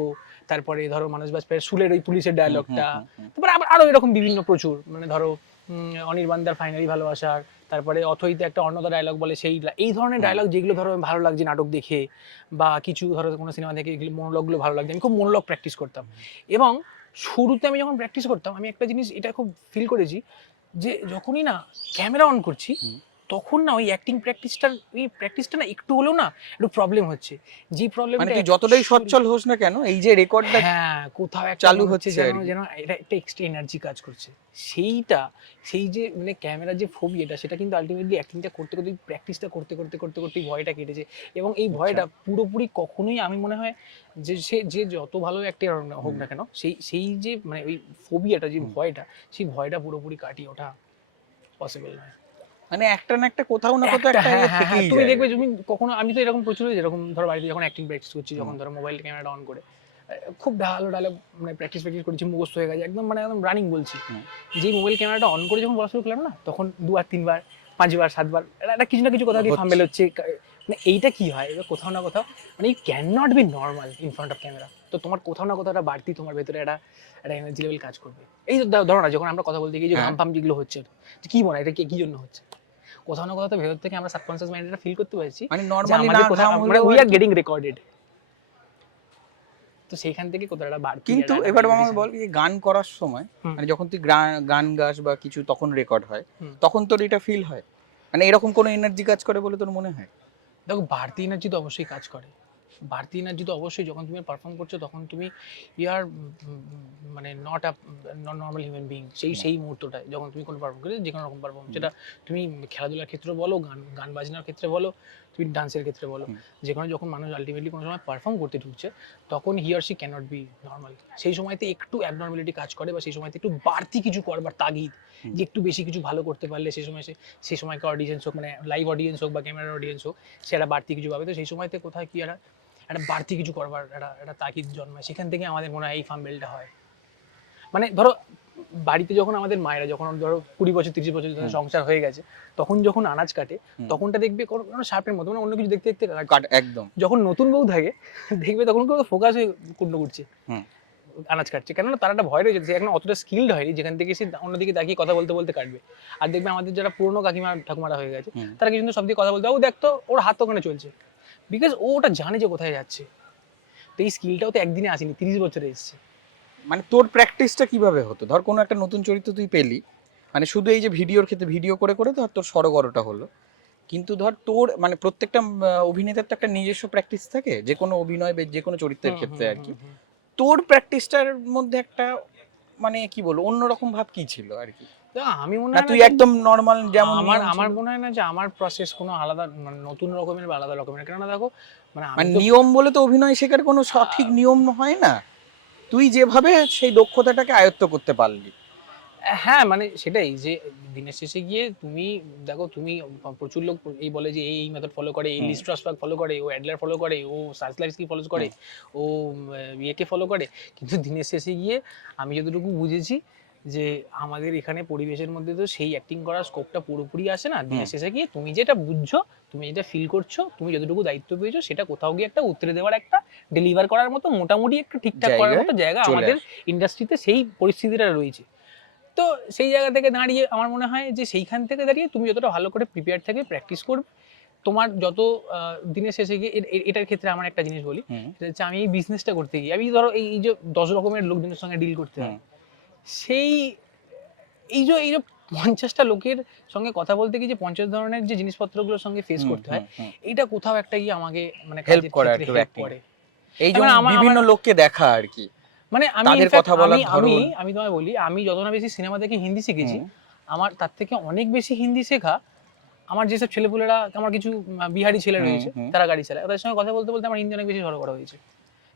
তারপরে ধরো মনোজ বাজপেয়ীর সুলের ওই পুলিশের ডায়লগটা, তারপরে আবার আরো এরকম বিভিন্ন প্রচুর, মানে ধরো অনির্বাণদার ফাইনালি ভালোবাসার, তারপরে অথইতে একটা অন্যদা ডায়লগ বলে সেই, এই ধরনের ডায়লগ যেগুলো ধরো ভালো লাগছে নাটক দেখে, বা কিছু ধরো কোনো সিনেমা দেখে এগুলো মনোলগগুলো ভালো লাগছে, আমি খুব মনোলগ প্র্যাকটিস করতাম। এবং শুরুতে আমি যখন প্র্যাকটিস করতাম আমি একটা জিনিস এটা খুব ফিল করেছি যে যখনই না ক্যামেরা অন করছি তখন না ওই অ্যাক্টিং প্র্যাকটিসটা না একটু হলেও না একটু প্রবলেম হচ্ছে। যে প্রবলেমটা মানে তুই যতটাই সচ্ছল হোস না কেন, এই যে রেকর্ডটা হ্যাঁ কোথাও একটা চালু হচ্ছে হচ্ছে যেন যেন এটা একটা এক্সট্রা এনার্জি কাজ করছে, সেই যে মানে ক্যামেরার যে ফোবিয়াটা, সেটা কিন্তু আলটিমেটলি অ্যাক্টিংটা করতে করতে প্র্যাকটিসটা করতে করতে করতে করতে ভয়টা কেটেছে। এবং এই ভয়টা পুরোপুরি কখনোই আমি মনে হয় যে যে যত ভালো অ্যাক্টর হোক না কেন, সেই যে মানে ওই ফোবিয়াটা, যে ভয়টা, সেই ভয়টা পুরোপুরি কাটিয়ে ওঠা পসিবল নয়। মানে একটা না একটা কোথাও না কোথাও একটা হ্যাঁ, থেকেই তুমি যায়। দেখবে তুমি কখনো, আমি তো এরকম প্রচুর, যেরকম ধরো বাড়িতে যখন অ্যাক্টিং প্র্যাকটিস করছি, যখন ধরো মোবাইল ক্যামেরাটা অন করে খুব ভালো ডায়লগ মানে প্র্যাকটিস করছি, মুখস্থ হয়ে গেছে একদম, মানে একদম রানিং বলছি, যেই মোবাইল ক্যামেরাটা অন করে যখন বলা শুরু করলাম না, তখন 2 3 বার 5 বার 7 বার একটা কিছু না কিছু কোথাও কি ফাম্বেল হচ্ছে। মানে এইটা কি হয়, এবার কোথাও না কোথাও মানে you can not be normal in front of camera, তো তোমার কোথাও না কোথাও একটা বাড়তি তোমার ভেতরে একটা এনার্জি লেভেল কাজ করবে। এই ধরো না, যখন আমরা কথা বলতে গিয়ে যে ঘাম ফাম যেগুলো হচ্ছে, কি মনে হয় এটা কি জন্য হচ্ছে, কোথাও না কোথাও তো ভেতর থেকে আমরা সাবকনসিয়াস মাইন্ডে এটা ফিল করতে পারছি, মানে নরমালি না মানে উই আর গেটিং রেকর্ডেড, তো সেইখান থেকে কোথাও একটা বাড়তি। কিন্তু এবার আমাকে বল, এই গান করার সময় মানে যখন তুই গান গাস বা কিছু তখন রেকর্ড হয়, তখন তোর এটা ফিল হয় মানে এরকম কোনো এনার্জি কাজ করে বলে তোর মনে হয়? দেখো বাড়তি এনার্জি তো অবশ্যই কাজ করে, বাড়তি এনার্জি তো অবশ্যই, যখন তুমি পারফর্ম করছো তখন তুমি ইউ আর মানে not a normal human being, সেই মুহূর্তটায় যখন তুমি কোনো পারফর্ম করছো, যে কোনো রকম পারফর্ম, সেটা তুমি খেলাধুলার ক্ষেত্রে বলো, গান বাজনার ক্ষেত্রে বলো, তুমি ডান্সের ক্ষেত্রে বলো, যেখানে যখন মানুষ আলটিমেটলি কোনো সময় পারফর্ম করতে ঢুকছে তখন he or she cannot be normal, সেই সময়তে একটু অ্যাবনর্মালিটি কাজ করে, বা সেই সময়তে একটু বাড়তি কিছু করবার তাগিদ, যে একটু বেশি কিছু ভালো করতে পারলে সেই সময়কে অডিয়েন্স হোক, মানে লাইভ অডিয়েন্স হোক বা ক্যামেরার অডিয়েন্স হোক, সেটা বাড়তি কিছু পাবে, তো সেই সময়তে কোথায় কি একটা বাড়তি কিছু করবার একটা তাগিদ জন্মায়, সেখান থেকে আমাদের মনে হয় এই ফাম্বেলটা হয়। মানে ধরো বাড়িতে যখন আমাদের মায়েরা যখন ধরো 20 বছর 30 বছর ধরে সংসার হয়ে গেছে, তখন যখন আনাজ কাটে তখনটা দেখবে কোনো শার্পের মতো, মানে অন্য কিছু দেখতে দেখতে কাটে একদম। যখন নতুন বউ থাকে দেখবে তখন কোনো ফোকাস হয়ে কুণ্ড করছে আনাজ কাটছে, কেননা তার একটা ভয় রয়েছে, সে এখন অতটা স্কিলড হয়নি যেখান থেকে সে অন্যদিকে তাকিয়ে কথা বলতে বলতে কাটবে। আর দেখবে আমাদের যারা পুরনো কাকিমা ঠাকুমারা হয়ে গেছে, তারা কিন্তু সব দিকে কথা বলতে, ও দেখতো ওর হাত ওখানে চলছে, বিকজ ও ওটা জানে যে কোথায় যাচ্ছে। তো এই স্কিলটাও তো একদিনে আসেনি, 30 বছরে এসেছে। মানে তোর প্র্যাকটিসটা কিভাবে হতো? ধর কোনো একটা নতুন চরিত্র তুই পেলি, মানে শুধু এই যে ভিডিওর ক্ষেত্রে ভিডিও করে করে ধর তোর সরগরটা হলো, কিন্তু ধর তোর মানে প্রত্যেকটা অভিনেতার তো একটা নিজস্ব প্র্যাকটিস থাকে, যে কোনো অভিনয় বা যে কোনো চরিত্রের ক্ষেত্রে আর কি। তোর প্র্যাকটিসটার মধ্যে একটা মানে কি বলবো অন্যরকম ভাব কি ছিল আর কি? আমি মনে হয় তুই একদম নরমাল যেমন আমার মনে হয় না যে আমার প্রসেস কোনো আলাদা মানে নতুন রকমের বা আলাদা রকমের, কেননা দেখো মানে নিয়ম বলে তো অভিনয় শেখার কোনো সঠিক নিয়ম হয় না, তুই যেভাবে সেই দক্ষতাটাকে আয়ত্ত করতে পারলি। হ্যাঁ মানে সেটাই, যে দিনের শেষে গিয়ে তুমি দেখো, তুমি প্রচুর লোক এই বলে যে এই মেথড ফলো করে, এই লিস্ট্রাসবার্গ ফলো করে, ও অ্যাডলার ফলো করে, ও সার্চলাইটসকি ফলো করে, ও ইয়েকে ফলো করে, কিন্তু দিনের শেষে গিয়ে আমি যতটুকু বুঝেছি যে আমাদের এখানে পরিবেশের মধ্যে তো সেই অ্যাক্টিং করার স্কোপটা পুরোপুরি আসে না। দিনের শেষে গিয়ে তুমি যেটা বুঝছো, তুমি যেটা ফিল করছো, তুমি যতটুকু দায়িত্ব পেয়েছো, সেটা কোথাও গিয়ে একটা উত্তরে দেওয়ার, একটা ডেলিভার করার মতো মোটামুটি একটু ঠিকঠাক করার মতো জায়গা আমাদের ইন্ডাস্ট্রিতে সেই পরিস্থিতিটা রয়েছে। তো সেই জায়গা থেকে দাঁড়িয়ে আমার মনে হয় যে সেইখান থেকে দাঁড়িয়ে তুমি যতটা ভালো করে প্রিপেয়ার থাকবে, প্র্যাকটিস করবে, তোমার যত দিনের শেষে গিয়ে এটার ক্ষেত্রে আমার একটা জিনিস বলি, সেটা হচ্ছে আমি এই বিজনেসটা করতে গিয়ে আমি ধরো এই যে 10 রকমের লোকজনের সঙ্গে ডিল করতে হয়, সেই এই যে 50টা লোকের সঙ্গে কথা বলতে গিয়ে যে 50 ধরনের যে জিনিসপত্রগুলোর সঙ্গে ফেস করতে হয়, এটা কোথাও একটা গিয়ে আমাকে মানে হেল্প করে, এই জন্য বিভিন্ন লোককে দেখা আর কি, মানে আমি তোমায় বলি, আমি যত না বেশি সিনেমা দেখে হিন্দি শিখেছি, আমার তার থেকে অনেক বেশি হিন্দি শেখা আমার যেসব ছেলেপুলেরা, আমার কিছু বিহারি ছেলে রয়েছে, তারা গাড়ি চালায়, ওদের সঙ্গে কথা বলতে বলতে আমার হিন্দি অনেক বেশি সরবরাহ হয়েছে,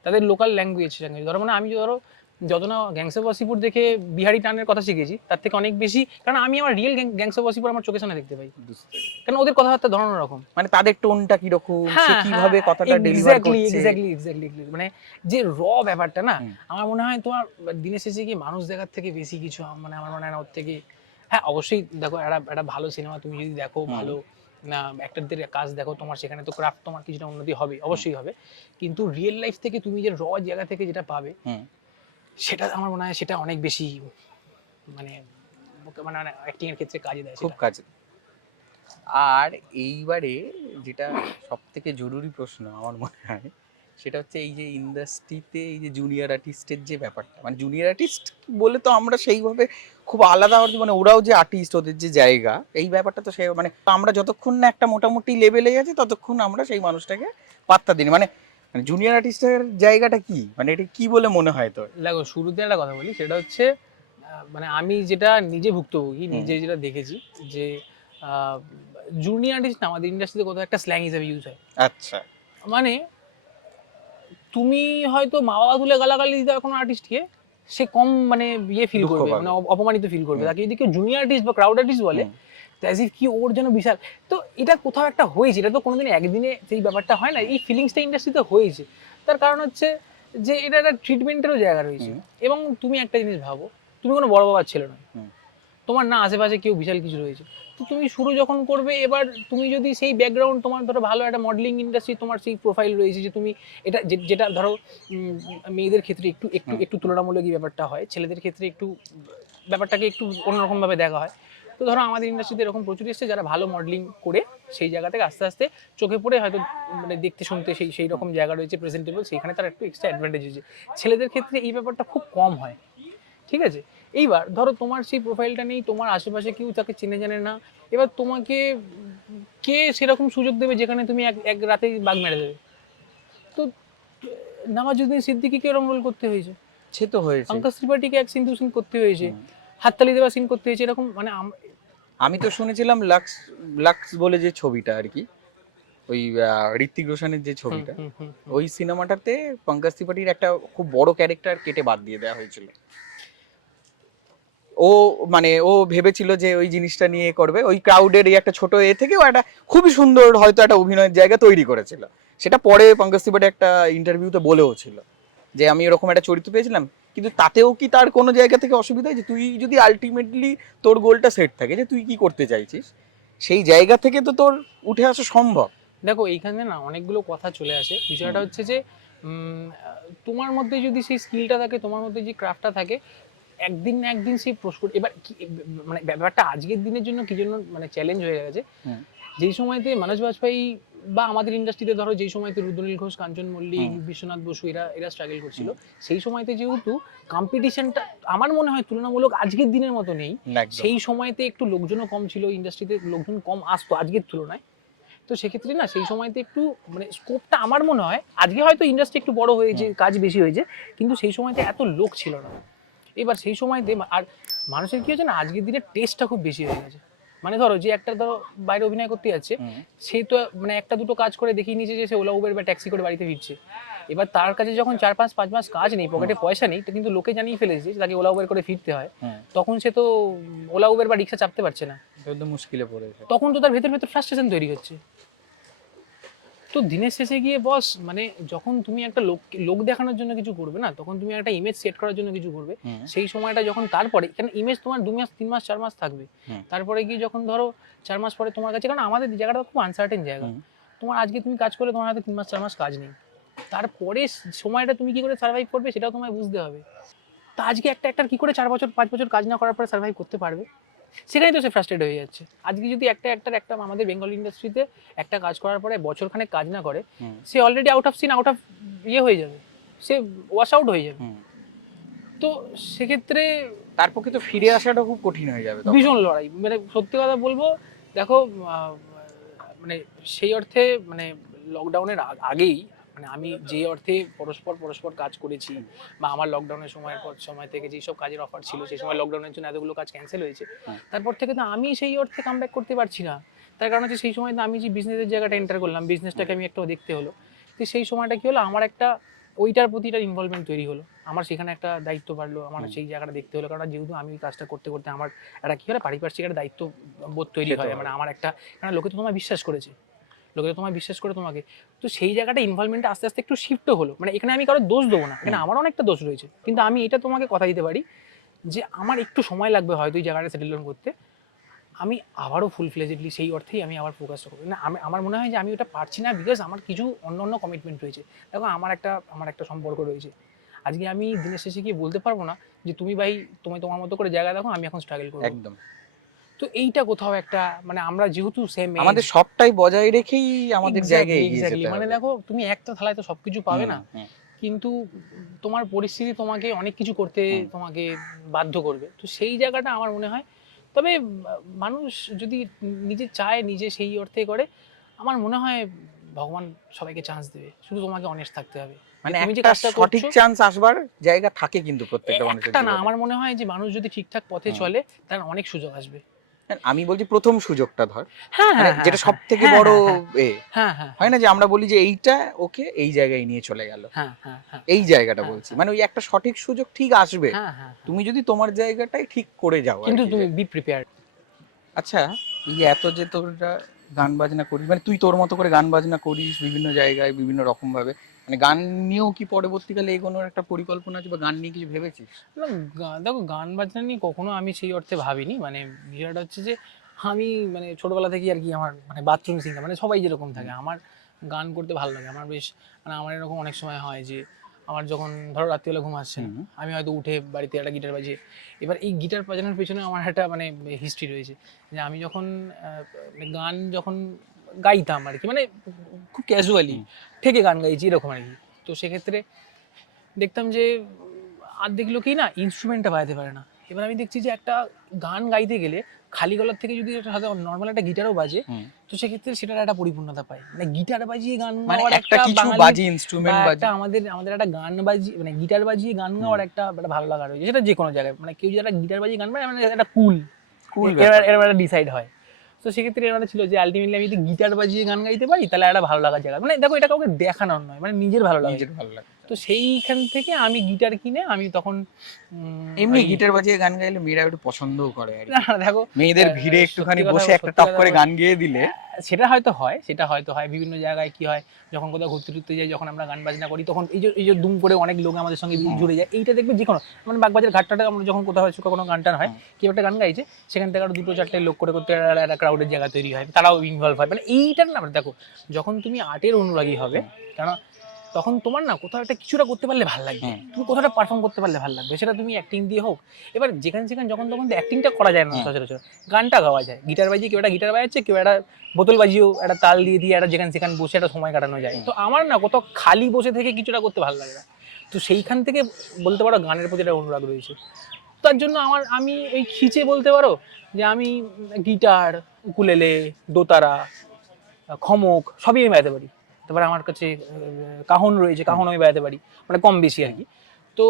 তাদের লোকাল ল্যাঙ্গুয়েজ ধরো, মানে আমি ধরো যত না গ্যাংস অফ ওয়াসিপুর দেখে বিহারি টানের কথা শিখেছি তার থেকে অনেক বেশি, কারণ আমি আমার রিয়েল গ্যাংস অফ ওয়াসিপুর আমার চোখের সামনে দেখতে পাই, কারণ ওদের কথাবার্তা ধরনের রকম, মানে তাদের টোনটা কিরকম, সে হ্যাঁ কিভাবে কথাটা ডেলিভার করছে। এক্স্যাক্টলি মানে যে ব্যাপারটা না, আমার মনে হয় তোমার দিনের শেষে কি মানুষ দেখার থেকে বেশি কিছু মানে আমার মনে হয় না ওর থেকে। হ্যাঁ অবশ্যই দেখো, একটা ভালো সিনেমা তুমি যদি দেখো, ভালো না অ্যাক্টরদের কাজ দেখো, তোমার সেখানে তো ক্রাফট তোমার কিছুটা উন্নতি হবে, অবশ্যই হবে, কিন্তু রিয়েল লাইফ থেকে তুমি যে জায়গা থেকে যেটা পাবে সেটা আমার মনে হয় সেটা অনেক বেশি মানে মানে অ্যাক্টিং এর ক্ষেত্রে কাজে দেয়, খুব সেটা। কাজে। আর এইবারে যেটা সব থেকে জরুরি প্রশ্ন আমার মনে হয়, সেটা হচ্ছে এই যে ইন্ডাস্ট্রিতে এই যে জুনিয়র আর্টিস্টের যে ব্যাপারটা, মানে জুনিয়র আর্টিস্ট বলে তো আমরা সেইভাবে খুব আলাদা, মানে ওরাও যে আর্টিস্ট, ওদের যে জায়গা, এই ব্যাপারটা তো সে মানে আমরা যতক্ষণ না একটা মোটামুটি লেভেলে আছি ততক্ষণ আমরা সেই মানুষটাকে পাত্তা দিই। মানে জুনিয়র আর্টিস্টের জায়গাটা কি, মানে এটা কি বলে মনে হয় তোর? দেখো শুরুতে একটা কথা বলি, সেটা হচ্ছে মানে আমি যেটা নিজে ভুক্তভোগী, নিজে যেটা দেখেছি যে জুনিয়র আর্টিস্ট না আমাদের ইন্ডাস্ট্রিতে কোথাও একটা স্ল্যাং হিসেবে ইউজ হয়। আচ্ছা, মানে তুমি হয়তো মা বাবা তুলে গালাগালি দিতে কোনো আর্টিস্টকে, সে কম মানে ইয়ে ফিল দুঃখ করবে, পাবে। মানে অপমানিত ফিল করবে। তাকে যদি কেউ জুনিয়র আর্টিস্ট বা ক্রাউড আর্টিস্ট বলে, অ্যাজ ইফ কি ওর যেন বিশাল। তো এটা কোথাও একটা হয়েছে, এটা তো কোনোদিন একদিনে সেই ব্যাপারটা হয় না, এই ফিলিংসটা ইন্ডাস্ট্রিতে হয়েছে। তার কারণ হচ্ছে যে এটা একটা ট্রিটমেন্টেরও জায়গা রয়েছে। এবং তুমি একটা জিনিস ভাবো, তুমি কোনো বড় বাবার ছেলে নয়, তোমার না আশেপাশে কেউ বিশাল কিছু রয়েছে, তো তুমি শুরু যখন করবে, এবার তুমি যদি সেই ব্যাকগ্রাউন্ড তোমার ধরো ভালো একটা মডেলিং ইন্ডাস্ট্রি, তোমার সেই প্রোফাইল রয়েছে যে তুমি এটা যেটা ধরো মেয়েদের ক্ষেত্রে একটু একটু একটু তুলনামূলক ব্যাপারটা হয়, ছেলেদের ক্ষেত্রে একটু ব্যাপারটাকে একটু অন্যরকমভাবে দেখা হয়। তো ধরো আমাদের ইন্ডাস্ট্রিতে এরকম প্রচুর এসছে যারা ভালো মডেলিং করে সেই জায়গা থেকে আস্তে আস্তে চোখে পড়ে হয়তো মানে দেখতে শুনতে সেই রকম জায়গা রয়েছে প্রেজেন্টেবল, সেইখানে তার একটু এক্সট্রা অ্যাডভান্টেজ হয়েছে। ছেলেদের ক্ষেত্রে এই ব্যাপারটা খুব কম হয়, ঠিক আছে? এইবার ধরো তোমার সেই প্রোফাইলটা নেই, তোমার আশেপাশে কেউ তাকে চেনে জানে না, এবার তোমাকে কে সেরকম সুযোগ দেবে যেখানে তুমি এক রাতেই বাগ মেরে দেবে? তো নওয়াজুদ্দিন সিদ্দিকীকে এরকম রোল করতে হয়েছে, সে তো হয়েছে, পঙ্কজ ত্রিপাঠীকে এক সিন্ধু সিন করতে হয়েছে, হাততালি দেওয়া সিন করতে হয়েছে, এরকম মানে আমি তো শুনেছিলাম লাক্স লাক্স বলে যে ছবিটা আর কি, ওই ঋত্বিক রোশনের যে ছবিটা, ওই সিনেমাটাতে পঙ্কজ ত্রিপাঠীর একটা খুব বড় ক্যারেক্টার কেটে বাদ দিয়ে দেওয়া হয়েছিল। ও মানে ও ভেবেছিল যে ওই জিনিসটা নিয়ে করবে, ওই ক্রাউডের এই একটা ছোট থেকে ও একটা খুবই সুন্দর হয়তো একটা অভিনয়ের জায়গা তৈরি করেছিল। সেটা পরে পঙ্কজ ত্রিপাঠী একটা ইন্টারভিউতে বলেও ছিল যে আমি এরকম একটা চরিত্র পেয়েছিলাম, কিন্তু তাতেও কি তার কোনো জায়গা থেকে অসুবিধা হয় যে তুই যদি আলটিমেটলি তোর গোলটা সেট থাকে যে তুই কি করতে চাইছিস, সেই জায়গা থেকে তো তোর উঠে আসা সম্ভব। দেখো এইখানে না অনেকগুলো কথা চলে আসে, বিষয়টা হচ্ছে যে তোমার মধ্যে যদি সেই স্কিলটা থাকে, তোমার মধ্যে যে ক্রাফটটা থাকে, একদিন না একদিন সেই প্রশ্ন, এবার মানে ব্যাপারটা আজকের দিনের জন্য কি জন্য মানে চ্যালেঞ্জ হয়ে গেছে, যেই সময়তে মনোজ বাজপেয়ী বা আমাদের ইন্ডাস্ট্রিতে ধরো যেই সময়তে রুদ্রনীল ঘোষ, কাঞ্চন মল্লিক, বিশ্বনাথ বসু এরা স্ট্রাগল করছিল, সেই সময়তে যেহেতু কম্পিটিশনটা আমার মনে হয় তুলনামূলক আজকের দিনের মতো নেই, সেই সময়তে একটু লোকজনও কম ছিল, ইন্ডাস্ট্রিতে লোকজন কম আসতো আজকের তুলনায়। তো সেক্ষেত্রে না সেই সময়তে একটু মানে স্কোপটা আমার মনে হয়, আজকে হয়তো ইন্ডাস্ট্রি একটু বড় হয়েছে, কাজ বেশি হয়েছে, কিন্তু সেই সময়তে এত লোক ছিল না। এবার সেই সময়তে আর মানুষের কি হচ্ছে না, আজকের দিনে টেস্টটা খুব বেশি হয়ে গেছে। মানে ধরো যে একটা ধরো বাইরে অভিনয় করতে যাচ্ছে, সে তো মানে একটা দুটো কাজ করে দেখিয়ে নিয়েছে যে সে ওলা উবের বা ট্যাক্সি করে বাড়িতে ফিরছে। এবার তার কাছে যখন 4-5 মাস কাজ নেই, পকেটে পয়সা নেই, কিন্তু লোকে জানিয়ে ফেলেছে তাকে ওলা উবের করে ফিরতে হয়, তখন সে তো ওলা উবের বা রিক্সা চাপতে পারছে না, মুশকিলে পড়েছে। তখন তো তার ভেতর ভেতর ফ্রাস্ট্রেশন তৈরি হচ্ছে। তো দিনের শেষে গিয়ে বস মানে যখন তুমি একটা লোক দেখানোর জন্য কিছু করবে না, তখন তুমি একটা ইমেজ সেট করার জন্য কিছু করবে, সেই সময়টা যখন তারপরে কারণ ইমেজ তোমার 2 মাস 3 মাস 4 মাস থাকবে, তারপরে গিয়ে যখন ধরো 4 মাস পরে তোমার কাছে, কারণ আমাদের জায়গাটা খুব আনসার্টেন জায়গা, তোমার আজকে তুমি কাজ করলে তোমার হাতে 3 মাস 4 মাস কাজ নেই, তারপরে সময়টা তুমি কি করে সার্ভাইভ করবে সেটাও তোমায় বুঝতে হবে। তা আজকে একটা অ্যাক্টর কি করে 4 বছর 5 বছর কাজ না করার পরে সার্ভাইভ করতে পারবে? সেখানেই তো সে ফ্রাস্ট্রেট হয়ে যাচ্ছে। আজকে যদি একটা অ্যাক্টর একটা আমাদের বেঙ্গল ইন্ডাস্ট্রিতে একটা কাজ করার পরে বছরখানেক কাজ না করে, সে already out of scene out of হয়ে যাবে, সে ওয়াশ আউট হয়ে যাবে। তো সেক্ষেত্রে তার পক্ষে তো ফিরে আসাটা খুব কঠিন হয়ে যাবে, ভীষণ লড়াই। মানে সত্যি কথা বলবো, দেখো মানে সেই অর্থে মানে লকডাউনের আগেই মানে আমি যে অর্থে পরস্পর কাজ করেছি, বা আমার লকডাউনের সময় থেকে যেসব কাজের অফার ছিল, সেই সময় লকডাউনের জন্য এতগুলো কাজ ক্যান্সেল হয়েছে, তারপর থেকে তো আমি সেই অর্থে কামব্যাক করতে পারছি না। তার কারণ হচ্ছে সেই সময় তো আমি যে বিজনেসের জায়গাটা এন্টার করলাম, বিজনেসটাকে আমি একটু দেখতে হলো। তো সেই সময়টা কি হলো, আমার একটা ওইটার প্রতি একটা ইনভলভমেন্ট তৈরি হলো, আমার সেখানে একটা দায়িত্ব বাড়লো, আমার হুম। সেই জায়গাটা দেখতে হলো, কারণ যেহেতু আমি ওই কাজটা করতে করতে আমার একটা কী হয় পারিপার্শ্বিক একটা দায়িত্ব বোধ তৈরি সে তো হয়, হয়। মানে আমার একটা, কারণ লোকে তো তোমায় বিশ্বাস করেছে, লোকে তো তোমায় বিশ্বাস করে তোমাকে, তো সেই জায়গাটা ইনভলভমেন্টটা আস্তে আস্তে একটু শিফটও হলো, মানে এখানে আমি কারোর দোষ দেবো না, এখানে হুম। আমার অনেকটা দোষ রয়েছে, কিন্তু আমি এটা তোমাকে কথা দিতে পারি যে আমার একটু সময় লাগবে হয়তো এই জায়গাটা সেটেল ডাউন করতে, আমি আবারও ফুল ফ্লেজেডলি সেই অর্থেই আমি আবার ফোকাসটা করবো না, আমার মনে হয় যে আমি ওটা পারছি না বিকজ আমার কিছু অন্য অন্য কমিটমেন্ট রয়েছে। দেখো আমার একটা সম্পর্ক রয়েছে, আজকে আমি দিনের শেষে গিয়ে বলতে পারবো না যে তুমি ভাই তুমি তোমার মতো করে জায়গা দেখো, আমি এখন স্ট্রাগল করবো। একদম। তো এইটা কোথাও একটা, মানে আমরা যেহেতু সেম আমাদের সবটাই বজায় রেখেই আমাদের জায়গায় এগিয়ে এক্স্যাক্টলি, যেতে মানে হবে। দেখো তুমি একটা থালায় তো সবকিছু পাবে না, হুম। কিন্তু তোমার পরিস্থিতি তোমাকে অনেক কিছু করতে হুম। তোমাকে বাধ্য করবে, তো সেই জায়গাটা আমার মনে হয়, তবে মানুষ যদি নিজে চায় নিজে সেই অর্থে করে, আমার মনে হয় ভগবান সবাইকে চান্স দেবে, শুধু তোমাকে অনেস্ট থাকতে হবে, মানে তুমি যে একটা কাজটা সঠিক করছো। চান্স আসবার জায়গা থাকে কিন্তু প্রত্যেকটা মানুষের একটা না, জীবনে। আমার মনে হয় যে মানুষ যদি ঠিকঠাক পথে হুম। চলে তার অনেক সুযোগ আসবে। আমি বলছি প্রথম সুযোগটা ধর, হ্যাঁ মানে হ্যাঁ যেটা হ্যাঁ সব থেকে হ্যাঁ বড় হ্যাঁ এ হ্যাঁ হ্যাঁ হয় না যে আমরা বলি যে এইটা ওকে এই জায়গায় নিয়ে চলে গেল, হ্যাঁ হ্যাঁ হ্যাঁ এই জায়গাটা হ্যাঁ, বলছি, হ্যাঁ, মানে ওই একটা সঠিক সুযোগ ঠিক আসবে হ্যাঁ হ্যাঁ হ্যাঁ, তুমি যদি তোমার জায়গাটাই ঠিক করে যাও আর কিন্তু কি। তুমি বি প্রিপেয়ার। আচ্ছা, এই যে এত যে তোরা গান বাজনা করিস, মানে তুই তোর মতো করে গান বাজনা করিস বিভিন্ন জায়গায় বিভিন্ন রকম ভাবে, মানে গান নিয়েও কি পরবর্তীকালে এগোনোর একটা পরিকল্পনা আছে বা গান নিয়ে কিছু ভেবেছিস? না, দেখো গান বাজনা নিয়ে কখনো আমি সেই অর্থে ভাবিনি, মানে বিষয়টা হচ্ছে যে আমি মানে ছোটবেলা থেকে আর কি আমার মানে বাথরুম সিঙ্গার, মানে সবাই যেরকম থাকে আমার গান করতে ভালো লাগে, আমার বেশ, মানে আমার এরকম অনেক সময় হয় যে আমার যখন ধরো রাত্রিবেলা ঘুম আসছে না, হুম। আমি হয়তো উঠে বাড়িতে একটা গিটার বাজিয়ে, এবার এই গিটার বাজানোর পেছনে আমার একটা মানে হিস্ট্রি রয়েছে, যে আমি যখন গান যখন গাইতাম আর কি, মানে খুব ক্যাজুয়ালি হুম। থেকে গান গাইছি এরকম আর কি, তো সেক্ষেত্রে দেখতাম যে অর্ধেক লোকেই না ইনস্ট্রুমেন্টটা বাজাতে পারে না, এবার আমি দেখছি যে একটা গান গাইতে গেলে খালি গলার থেকে যদি একটা সাথে নর্মাল একটা গিটারও বাজে, হুম। তো সেক্ষেত্রে সেটার একটা পরিপূর্ণতা পায়, মানে গিটার বাজিয়ে গান মানে গাওয়ার একটা একটা কিছু বাঙালির বাজি বা ইনস্ট্রুমেন্ট একটা বাজি। আমাদের একটা গান বাজিয়ে মানে গিটার বাজিয়ে গান গাওয়ার একটা একটা ভালো লাগা রয়েছে, সেটা যে কোনো জায়গায়, মানে কেউ যদি একটা গিটার বাজিয়ে গান বাজে মানে একটা কুল কুল এবার ব্যাপার। এরকম একটা ডিসাইড হয়, তো সেক্ষেত্রে এর মানে ছিল যে আলটিমেটলি আমি যদি গিটার বাজিয়ে গান গাইতে পারি তাহলে একটা ভালো লাগার জায়গা, মানে দেখো এটা কাউকে দেখানোর নয়, মানে নিজের ভালো লাগে, নিজের ভালো লাগে। তো সেইখান থেকে আমি গিটার কিনে আমি তখন এমনি ওই গিটার বাজিয়ে গান গাইলে মেয়েরা একটু পছন্দও করে আর না কি। না, দেখো মেয়েদের ভিড়ে একটুখানি বসে একটা টপ করে গান গেয়ে দিলে সেটা হয়তো হয় বিভিন্ন জায়গায় কি হয়, যখন কোথাও ঘুরতে টুরতে যাই, যখন আমরা গান বাজনা করি তখন এই যে দুম করে অনেক লোক আমাদের সঙ্গে হুম। জুড়ে যায়, এইটা দেখবে যে কোনো মানে বাগবাজার ঘাটটাতে আমরা যখন কোথাও হচ্ছে কোনো গান টান হয়, হুম। কেউ একটা গান গাইছে, সেখান থেকে আরো দুটো চারটে লোক করে করতে একটা ক্রাউডের জায়গা তৈরি হয়, তারাও ইনভলভ হয়, মানে এইটার না দেখো যখন তুমি আর্টের অনুরাগী হবে, কারণ তখন তোমার না কোথাও একটা কিছুটা করতে পারলে ভালো লাগবে, হুম। তুমি কোথাও পারফর্ম করতে পারলে ভালো লাগবে, সেটা তুমি অ্যাক্টিং দিয়ে হোক, এবার যেখানে সেখানে যখন তখন অ্যাক্টিংটা করা যায় না হুম। সচরাচর, গানটা গাওয়া যায়, গিটার বাজিয়ে কেউ একটা গিটার বাজাচ্ছে, কেউ একটা বোতল বাজিয়েও একটা তাল দিয়ে দিয়ে একটা যেখানে সেখানে বসে একটা সময় কাটানো যায়, তো আমার না কোথাও খালি বসে থেকে কিছুটা করতে ভালো লাগে না, তো সেইখান থেকে বলতে পারো গানের প্রতি একটা অনুরাগ রয়েছে, তার জন্য আমি ওই খিচে বলতে পারো যে আমি গিটার, উকুলেলে, দোতারা, খমক সবই আমি বাজাতে পারি, তারপরে আমার কাছে কাহন রয়েছে, কাহন আমি বাজাতে পারি, মানে কম বেশি আর কি, তো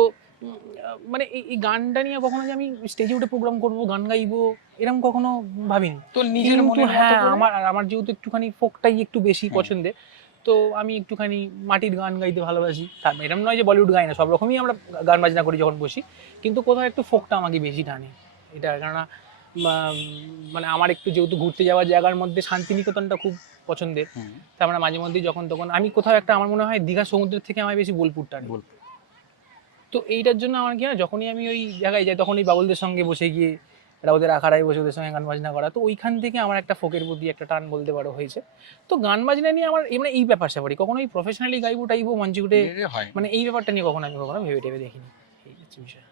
মানে এই গানটা নিয়ে কখনো যে আমি স্টেজে উঠে প্রোগ্রাম করব গান গাইবো এরকম কখনো ভাবিনি, তো নিজের কিন্তু মনের মতো হ্যাঁ করে আমার যেহেতু একটুখানি ফোকটাই একটু বেশি হুম। পছন্দের, তো আমি একটুখানি মাটির গান গাইতে ভালোবাসি, তার এরকম নয় যে বলিউড গাই না, সব রকমই আমরা গান বাজনা করি যখন বসি, কিন্তু কোথাও একটু ফোকটা আমাকে বেশি টানে, এটা কেননা মানে আমার একটু যেহেতু ঘুরতে যাওয়ার জায়গার মধ্যে শান্তিনিকেতনটা খুব পছন্দের, হুম। তা আমরা মাঝে মধ্যেই যখন তখন আমি কোথাও একটা, আমার মনে হয় দীঘা সমুদ্রের থেকে আমার বেশি বোলপুর টানে, তো এইটার জন্য আমার কি না যখনই আমি ওই জায়গায় যাই তখন এই বাবুলদের সঙ্গে বসে গিয়ে এটা ওদের আখাড়ায় বসে ওদের সঙ্গে গান বাজনা করা, তো ওইখান থেকে আমার একটা ফোকের প্রতি একটা টান বলতে পারো হয়েছে, তো গান বাজনা নিয়ে আমার মানে এই ব্যাপার স্যাপারই কখনোই প্রফেশনালি গাইবো টাইবো মঞ্চে উঠে, হয় মানে এই ব্যাপারটা নিয়ে কখনো ভেবে টেবে দেখিনি, এই হচ্ছে বিষয়।